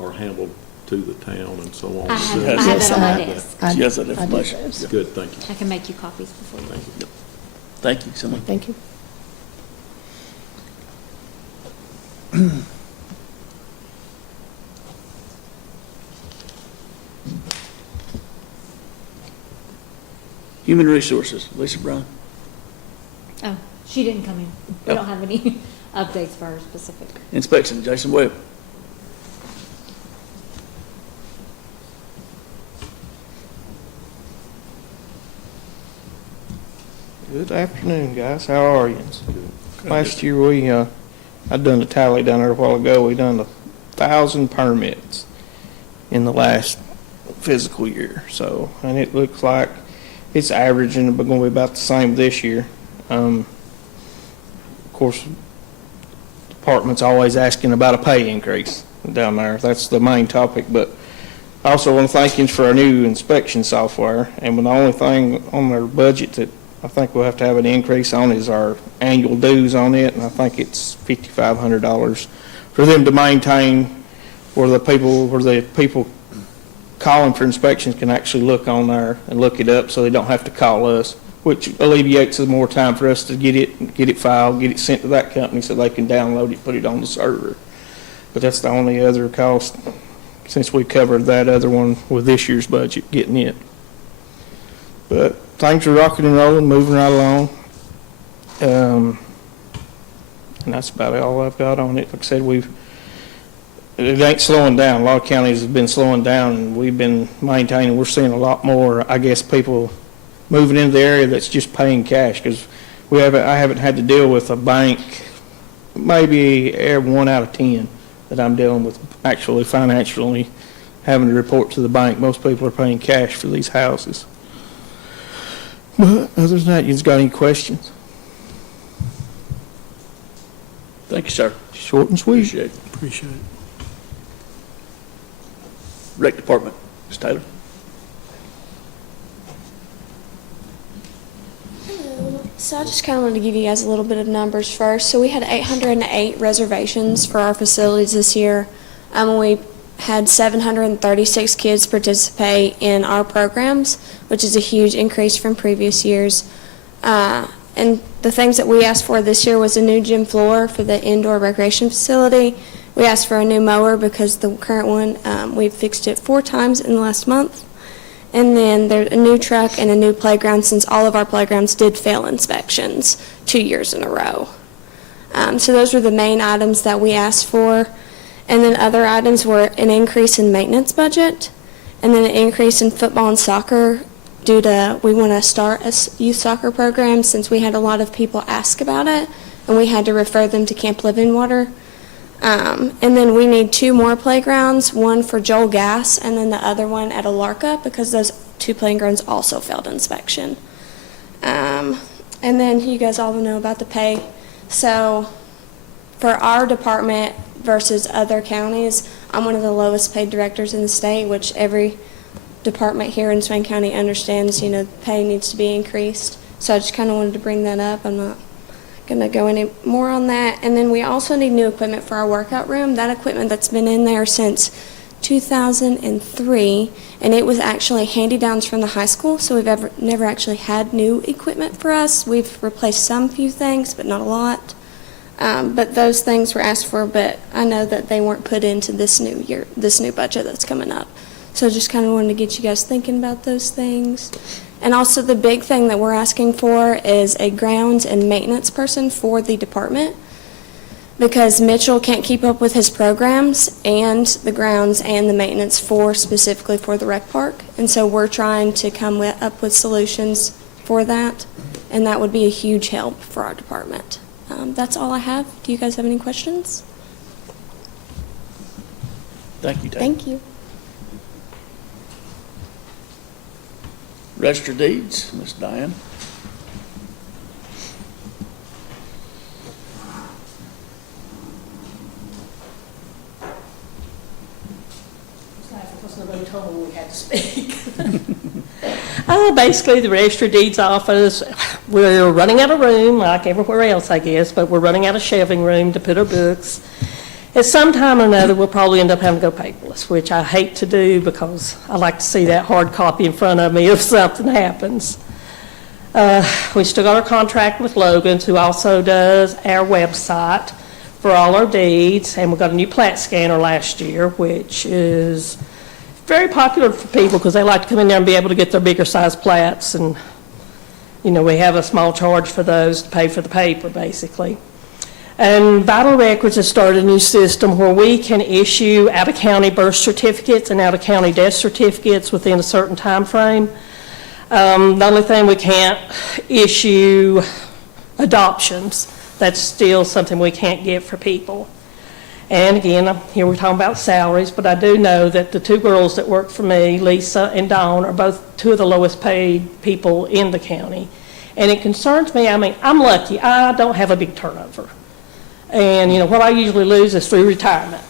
are handled to the town and so on. I have that on my desk. She has that information. Good, thank you. I can make you copies before you leave. Thank you so much. Thank you. Human Resources, Lisa Brown. Oh, she didn't come in. We Oh. don't have any updates for her specific. Inspection, Jason Webb. Good afternoon, guys. How are you? Last year, I done the tally down there a while ago. We done 1,000 permits in the last fiscal year. So, and it looks like it's averaging, but going to be about the same this year. Of course, department's always asking about a pay increase down there. That's the main topic, but I also want to thank you for our new inspection software. And the only thing on their budget that I think we'll have to have an increase on is our annual dues on it, and I think it's $5,500 for them to maintain where the people calling for inspections can actually look on there and look it up so they don't have to call us, which alleviates some more time for us to get it filed, get it sent to that company so they can download it, put it on the server. But that's the only other cost since we covered that other one with this year's budget, getting it. But things are rocking and rolling, moving right along. And that's about all I've got on it. Like I said, it ain't slowing down. A lot of counties have been slowing down, and we've been maintaining. We're seeing a lot more, I guess, people moving into the area that's just paying cash, because I haven't had to deal with a bank, maybe 1 out of 10 that I'm dealing with actually financially having to report to the bank. Most people are paying cash for these houses. But other than that, you got any questions? Thank you, sir. Short and sweet. Appreciate it. Appreciate it. Rec Department, Ms. Taylor. So I just kind of wanted to give you guys a little bit of numbers first. So we had 808 reservations for our facilities this year. We had 736 kids participate in our programs, which is a huge increase from previous years. And the things that we asked for this year was a new gym floor for the indoor recreation facility. We asked for a new mower because the current one, we've fixed it 4 times in the last month. And then there's a new truck and a new playground, since all of our playgrounds did fail inspections 2 years in a row. So those were the main items that we asked for. And then other items were an increase in maintenance budget, and then an increase in football and soccer due to we want to start a youth soccer program, since we had a lot of people ask about it, and we had to refer them to Camp Living Water. And then we need 2 more playgrounds, one for Joel Gass and then the other one at Alarka, because those 2 playgrounds also failed inspection. And then you guys all know about the pay. So for our department versus other counties, I'm one of the lowest paid directors in the state, which every department here in Swain County understands, pay needs to be increased. So I just kind of wanted to bring that up. I'm not going to go any more on that. And then we also need new equipment for our workout room. That equipment that's been in there since 2003, and it was actually hand-me-downs from the high school, so we've never actually had new equipment for us. We've replaced some few things, but not a lot. But those things were asked for, but I know that they weren't put into this new budget that's coming up. So just kind of wanted to get you guys thinking about those things. And also the big thing that we're asking for is a grounds and maintenance person for the department, because Mitchell can't keep up with his programs and the grounds and the maintenance specifically for the rec park. And so we're trying to come up with solutions for that, and that would be a huge help for our department. That's all I have. Do you guys have any questions? Thank you, Dave. Thank you. Register Deeds, Ms. Diane. Because nobody told me we had to speak. Basically, the Register Deeds office, we're running out of room, like everywhere else, I guess, but we're running out of shelving room to put our books. At some time or another, we'll probably end up having to go paperless, which I hate to do because I like to see that hard copy in front of me if something happens. We still got our contract with Logan's, who also does our website for all our deeds, and we got a new plat scanner last year, which is very popular for people because they like to come in there and be able to get their bigger size plats and We have a small charge for those to pay for the paper, basically. And Vital Records has started a new system where we can issue out-of-county birth certificates and out-of-county death certificates within a certain time frame. The only thing we can't issue adoptions. That's still something we can't get for people. And again, here we're talking about salaries, but I do know that the two girls that work for me, Lisa and Dawn, are both two of the lowest paid people in the county. And it concerns me. I mean, I'm lucky. I don't have a big turnover. And, what I usually lose is through retirement.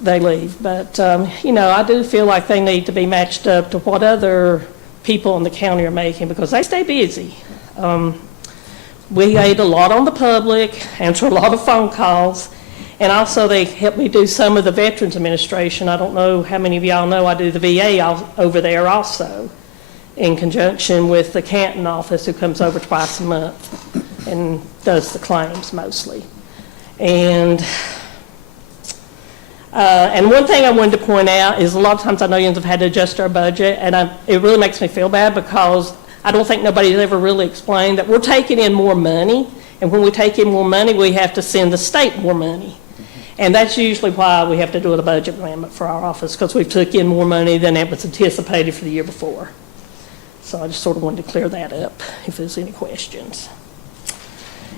They leave. But, I do feel like they need to be matched up to what other people in the county are making because they stay busy. We aid a lot on the public, answer a lot of phone calls, and also they help me do some of the Veterans Administration. I don't know how many of y'all know I do the VA over there also, in conjunction with the Canton office who comes over twice a month and does the claims mostly. And one thing I wanted to point out is a lot of times I know you have had to adjust our budget, and it really makes me feel bad because I don't think nobody's ever really explained that we're taking in more money, and when we take in more money, we have to send the state more money. And that's usually why we have to do a budget amendment for our office, because we took in more money than it was anticipated for the year before. So I just sort of wanted to clear that up if there's any questions.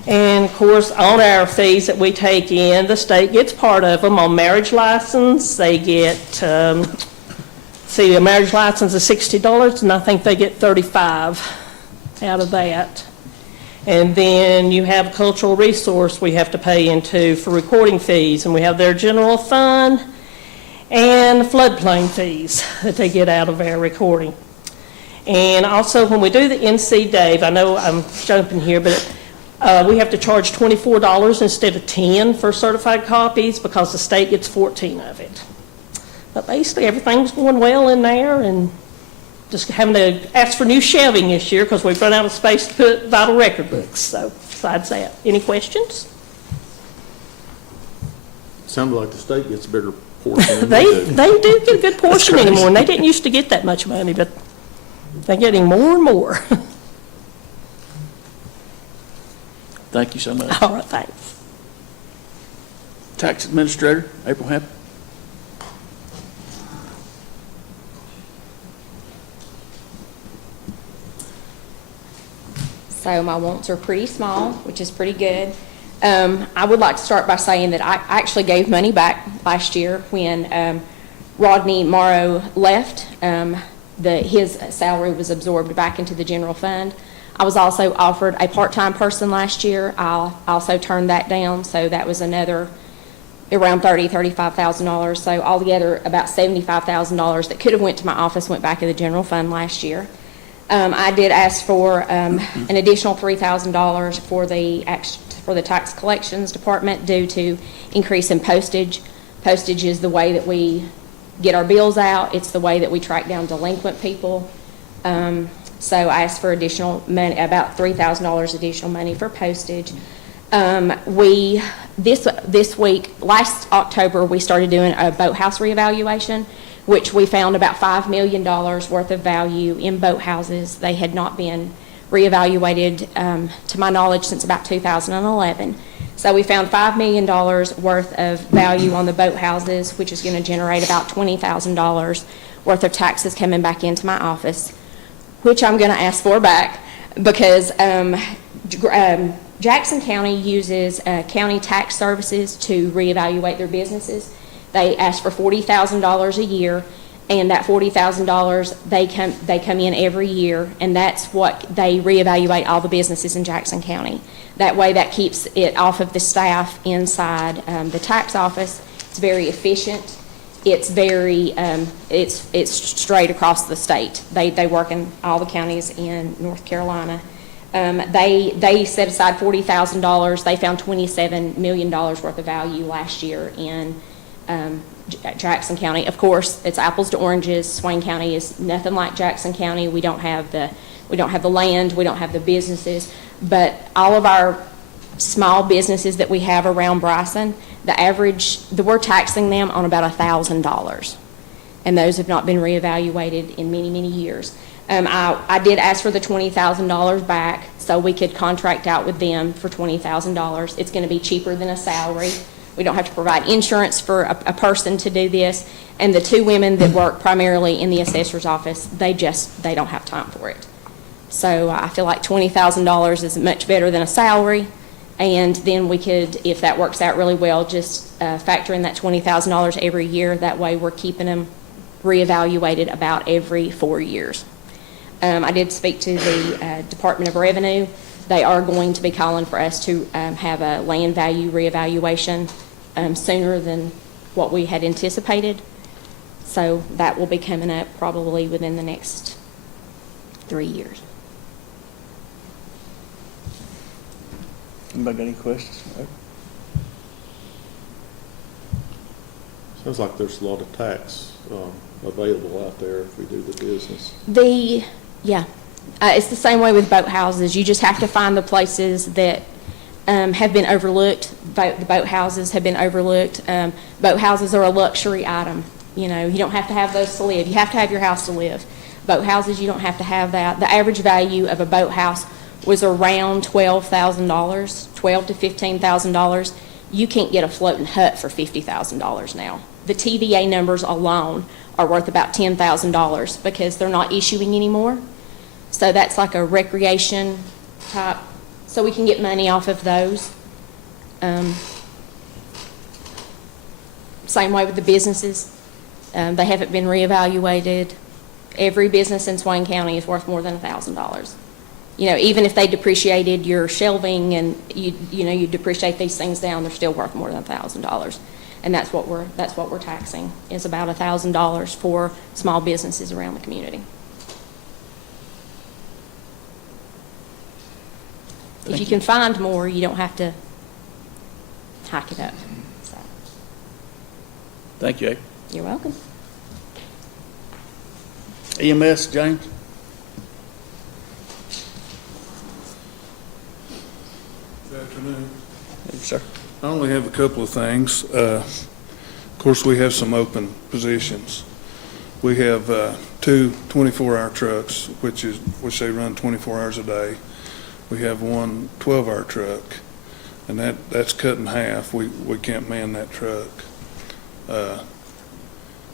And of course, on our fees that we take in, the state gets part of them. On marriage license, they get, a marriage license is $60, and I think they get $35 out of that. And then you have cultural resource we have to pay into for recording fees, and we have their general fund and floodplain fees that they get out of our recording. And also when we do the NC Dave, I know I'm jumping here, but we have to charge $24 instead of $10 for certified copies because the state gets 14 of it. But basically everything's going well in there, and just having to ask for new shelving this year because we've run out of space to put vital record books. So besides that, any questions? Sounds like the state gets a bigger portion. They do get a good portion anymore, and they didn't used to get that much money, but they're getting more and more. Thank you so much. All right, thanks. Tax Administrator, April Hampton. So my wants are pretty small, which is pretty good. I would like to start by saying that I actually gave money back last year when Rodney Morrow left. His salary was absorbed back into the general fund. I was also offered a part-time person last year. I also turned that down, so that was another around $35,000. So altogether, about $75,000 that could have went to my office went back in the general fund last year. I did ask for an additional $3,000 for the tax collections department due to increase in postage. Postage is the way that we get our bills out. It's the way that we track down delinquent people. So I asked for additional money, about $3,000 additional money for postage. This week, last October, we started doing a boathouse reevaluation, which we found about $5 million worth of value in boathouses. They had not been reevaluated, to my knowledge, since about 2011. So we found $5 million worth of value on the boathouses, which is going to generate about $20,000 worth of taxes coming back into my office, which I'm going to ask for back because Jackson County uses county tax services to reevaluate their businesses. They ask for $40,000 a year, and that $40,000 they come in every year, and that's what they reevaluate all the businesses in Jackson County. That way, that keeps it off of the staff inside the tax office. It's very efficient. It's very it's straight across the state. They work in all the counties in North Carolina. They set aside $40,000. They found $27 million worth of value last year in Jackson County. Of course, it's apples to oranges. Swain County is nothing like Jackson County. We don't have the land, we don't have the businesses, but all of our small businesses that we have around Bryson, we're taxing them on about $1,000, and those have not been reevaluated in many, many years. I did ask for the $20,000 back so we could contract out with them for $20,000. It's going to be cheaper than a salary. We don't have to provide insurance for a person to do this. And the two women that work primarily in the assessor's office, they don't have time for it. So I feel like $20,000 is much better than a salary. And then we could, if that works out really well, just factor in that $20,000 every year. That way we're keeping them reevaluated about every 4 years. I did speak to the Department of Revenue. They are going to be calling for us to have a land value reevaluation sooner than what we had anticipated. So that will be coming up probably within the next 3 years. Anybody got any questions? Sounds like there's a lot of tax available out there if we do the business. It's the same way with boat houses. You just have to find the places that have been overlooked. The boat houses have been overlooked. Boat houses are a luxury item. You know, you don't have to have those to live. You have to have your house to live. Boat houses, you don't have to have that. The average value of a boat house was around $12,000, $12,000 to $15,000. You can't get a floating hut for $50,000 now. The TVA numbers alone are worth about $10,000 because they're not issuing anymore. So that's like a recreation type, so we can get money off of those. Same way with the businesses. They haven't been reevaluated. Every business in Swain County is worth more than $1,000. You know, even if they depreciated your shelving and you depreciate these things down, they're still worth more than $1,000. And that's what we're taxing, is about $1,000 for small businesses around the community. If you can find more, you don't have to hike it up. So. Thank you, Abe. You're welcome. EMS, James? Good afternoon. Yes, sir. I only have a couple of things. Of course, we have some open positions. We have two 24-hour trucks, which they run 24 hours a day. We have one 12-hour truck, and that's cut in half. We can't man that truck.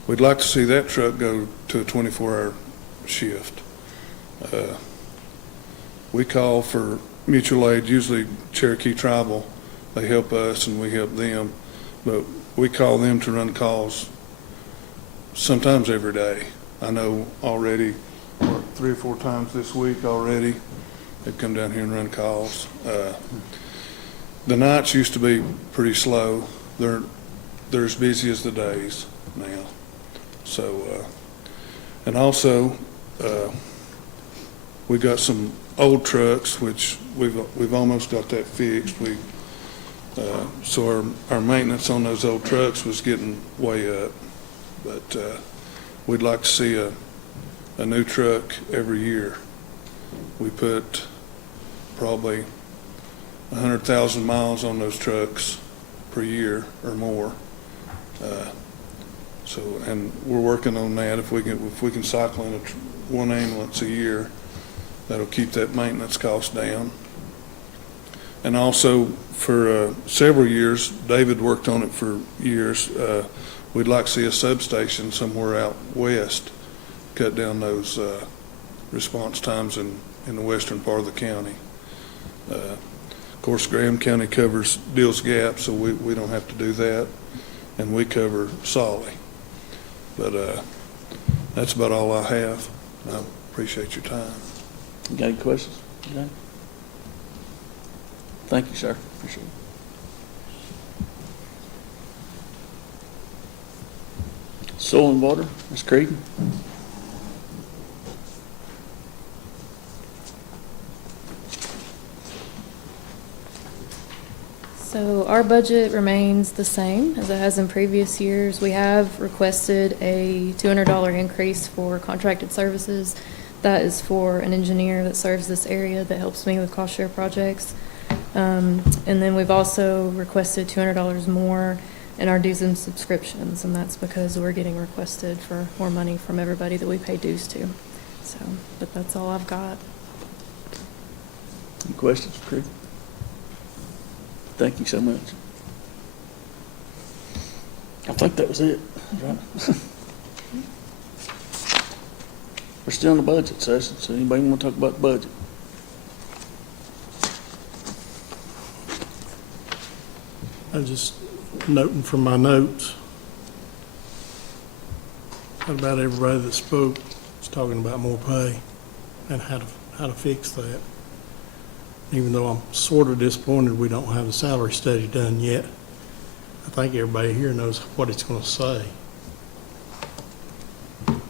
We'd like to see that truck go to a 24-hour shift. We call for mutual aid, usually Cherokee Tribal. They help us and we help them, but we call them to run calls sometimes every day. I know already 3 or 4 times this week already. They've come down here and run calls. The nights used to be pretty slow. They're as busy as the days now. So, and also, we got some old trucks, which we've almost got that fixed. So our maintenance on those old trucks was getting way up, but we'd like to see a new truck every year. We put probably 100,000 miles on those trucks per year or more. And we're working on that. If we can cycle in one ambulance a year, that'll keep that maintenance cost down. And also, for several years, David worked on it for years. We'd like to see a substation somewhere out west, cut down those response times in the western part of the county. Of course, Graham County covers Dills Gap, so we don't have to do that, and we cover Solly. But that's about all I have. I appreciate your time. You got any questions? Okay. Thank you, sir. Appreciate it. Soil and water, Ms. Creedon. So our budget remains the same as it has in previous years. We have requested a $200 increase for contracted services. That is for an engineer that serves this area that helps me with cost share projects. And then we've also requested $200 more in our dues and subscriptions, and that's because we're getting requested for more money from everybody that we pay dues to. So, but that's all I've got. Any questions, Craig? Thank you so much. I think that was it, right? We're still in the budget session, so anybody want to talk about the budget? I was just noting from my notes, about everybody that spoke was talking about more pay and how to fix that. Even though I'm sort of disappointed we don't have the salary study done yet, I think everybody here knows what it's going to say.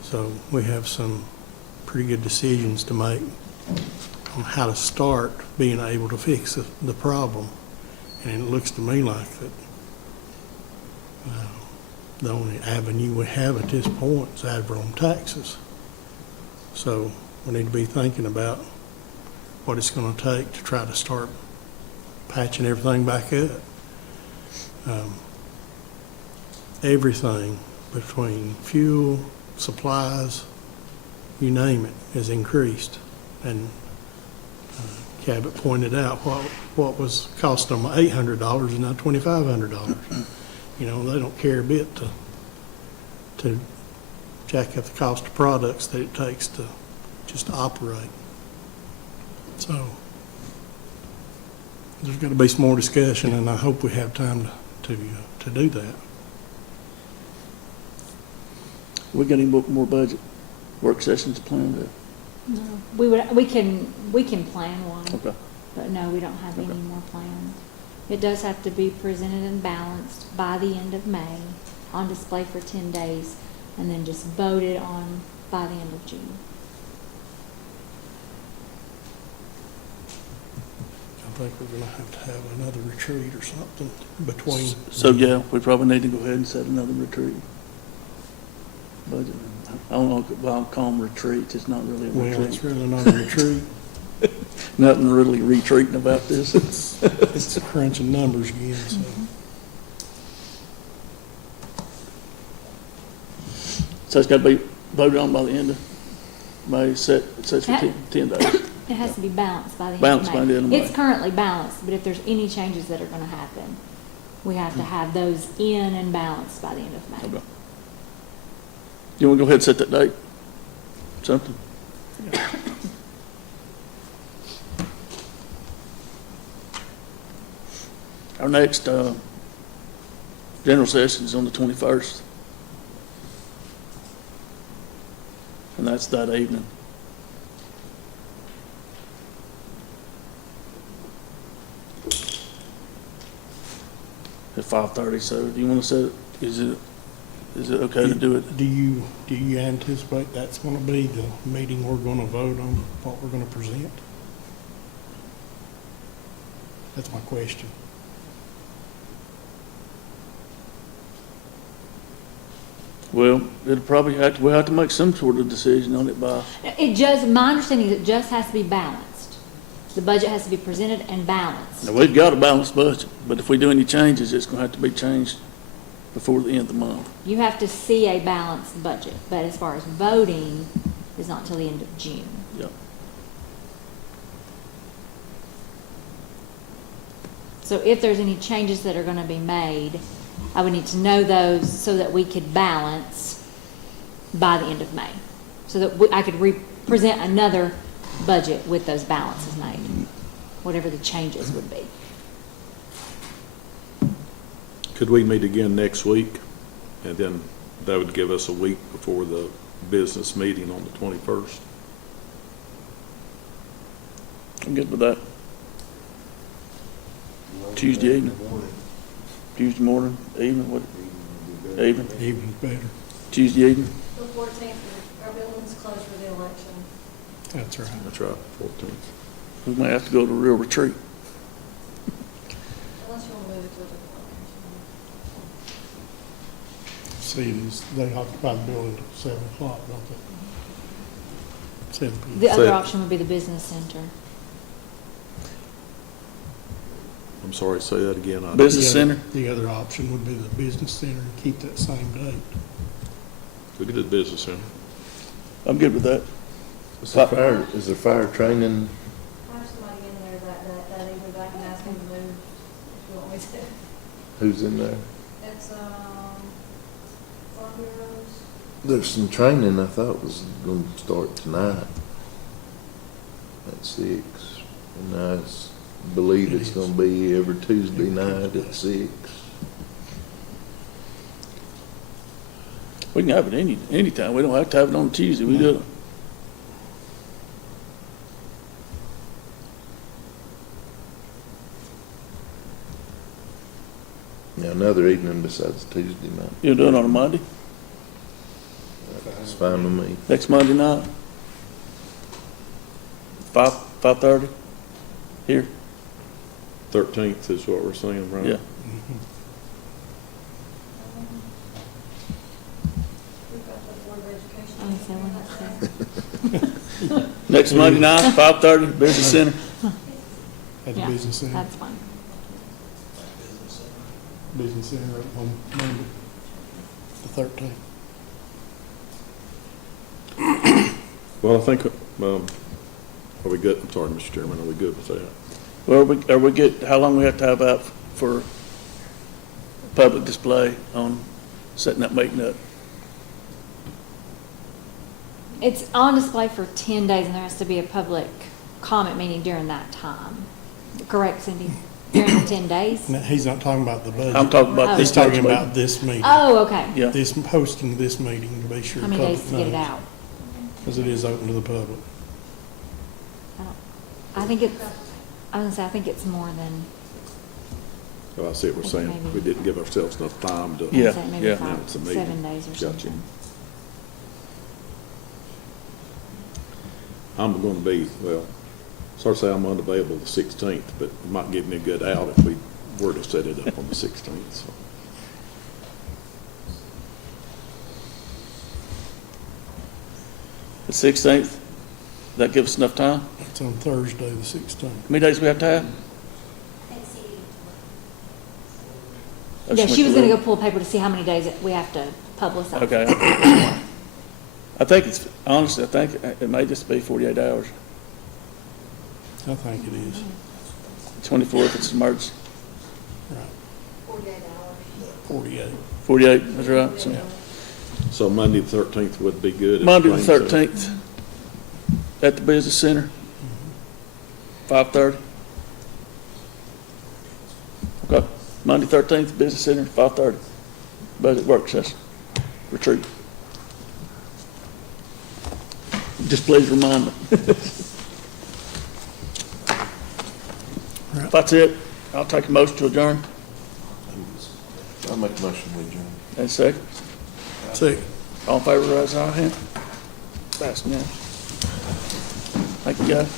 So we have some pretty good decisions to make on how to start being able to fix the problem. And it looks to me like that the only avenue we have at this point is ad valorem taxes. So we need to be thinking about what it's going to take to try to start patching everything back up. Everything between fuel, supplies, you name it, has increased. And Cabot pointed out what was costing them $800 is now $2,500. You know, they don't care a bit to jack up the cost of products that it takes to just operate. So there's got to be some more discussion, and I hope we have time to do that. We got any more budget work sessions planned? No, we can plan one. Okay. But no, we don't have any more planned. It does have to be presented and balanced by the end of May, on display for 10 days, and then just voted on by the end of June. I think we're going to have another retreat or something between. So, yeah, we probably need to go ahead and set another retreat. Budget. I don't know, well, I'll call them retreats. It's not really a retreat. Well, it's really not a retreat. Nothing really retreating about this. It's crunching numbers again, so. So it's got to be voted on by the end of May, sets for 10 days. It has to be balanced by the end Balanced of May. by the end of May. It's currently balanced, but if there's any changes that are going to happen, we have to have those in and balanced by the end of May. Okay. You want to go ahead and set that date? Something? Our next general session is on the 21st. And that's that evening. At 5:30, so do you want to set it, is it okay to do it? Do you anticipate that's going to be the meeting we're going to vote on what we're going to present? That's my question. Well, it'll probably we'll have to make some sort of decision on it by, My understanding is it just has to be balanced. The budget has to be presented and balanced. now, we've got a balanced budget, but if we do any changes, it's going to have to be changed before the end of the month. You have to see a balanced budget, but as far as voting, is not till the end of June. Yep. So if there's any changes that are going to be made, I would need to know those so that we could balance by the end of May. So that I could present another budget with those balances made, whatever the changes would be. Could we meet again next week? And then that would give us a week before the business meeting on the 21st. I'm good with that. Tuesday evening. Tuesday morning, evening, what? Evening? Evening's better. Tuesday evening? The 14th, our building's closed for the election. That's right. That's right, 14th. We may have to go to a real retreat. Unless you want to move it to a different location. See, they occupy the building till 7 o'clock, don't they? 7 p.m. The other option would be the business center. I'm sorry, say that again. Business center? The other option would be the business center and keep that same date. We could do the business center. I'm good with that. Is there fire training? I have somebody in there that evening, but I can ask him to move if you want me to. Who's in there? It's, Farm Bureaus. There's some training I thought was going to start tonight at 6. And I believe it's going to be every Tuesday night at 6. We can have it anytime. We don't have to have it on Tuesday. We do it. Now, another evening besides Tuesday night. You'll do it on a Monday, It's fine with me. next Monday night? 5:30 here? 13th is what we're saying, right? Yeah. Next Monday night, 5:30, Business Center. At the Yeah, business center. that's fine. Business center on Monday, the 13th. Well, I think, are we good? I'm sorry, Mr. Chairman, are we good with that? Well, are we good, how long we have to have out for public display on setting that meeting up? It's on display for 10 days, and there has to be a public comment meeting during that time. Correct, Cindy? During the 10 days? No, he's not talking about the budget. I'm talking about He's this talking next about meeting. this meeting. Oh, okay. Yeah. This, hosting this meeting to be sure How the many public days to get it knows. out? Because it is open to the public. I think it's, I was gonna say, I think it's more than, Oh, I see what we're saying. Maybe. We didn't give ourselves enough time to. Yeah, I'd say maybe yeah. Now it's a meeting. 7 days or Gotcha. something. I'm going to be, well, sorry to say I'm unavailable the 16th, but it might give me a good out if we were to set it up on the 16th, so. The 16th, that give us enough time? It's on Thursday, the 16th. How many days we have to have? Yeah, she was gonna go pull paper to see how many days we have to publicize. Okay. I think it's, honestly, I think it may just be 48 hours. I think it is. 24th, it's emergency. Right. 48 hours. 48. 48, that's right. So So Monday the 13th would be good. if Monday the rain said- 13th at the Business Center, 5:30. Okay, Monday 13th, Business Center, 5:30. Budget work session, retreat. Just please remind me. If that's it, I'll take a motion to adjourn. I'll make a motion we adjourn. And second. Second. All in favor, raise your hand. Passed now. Thank you, guys.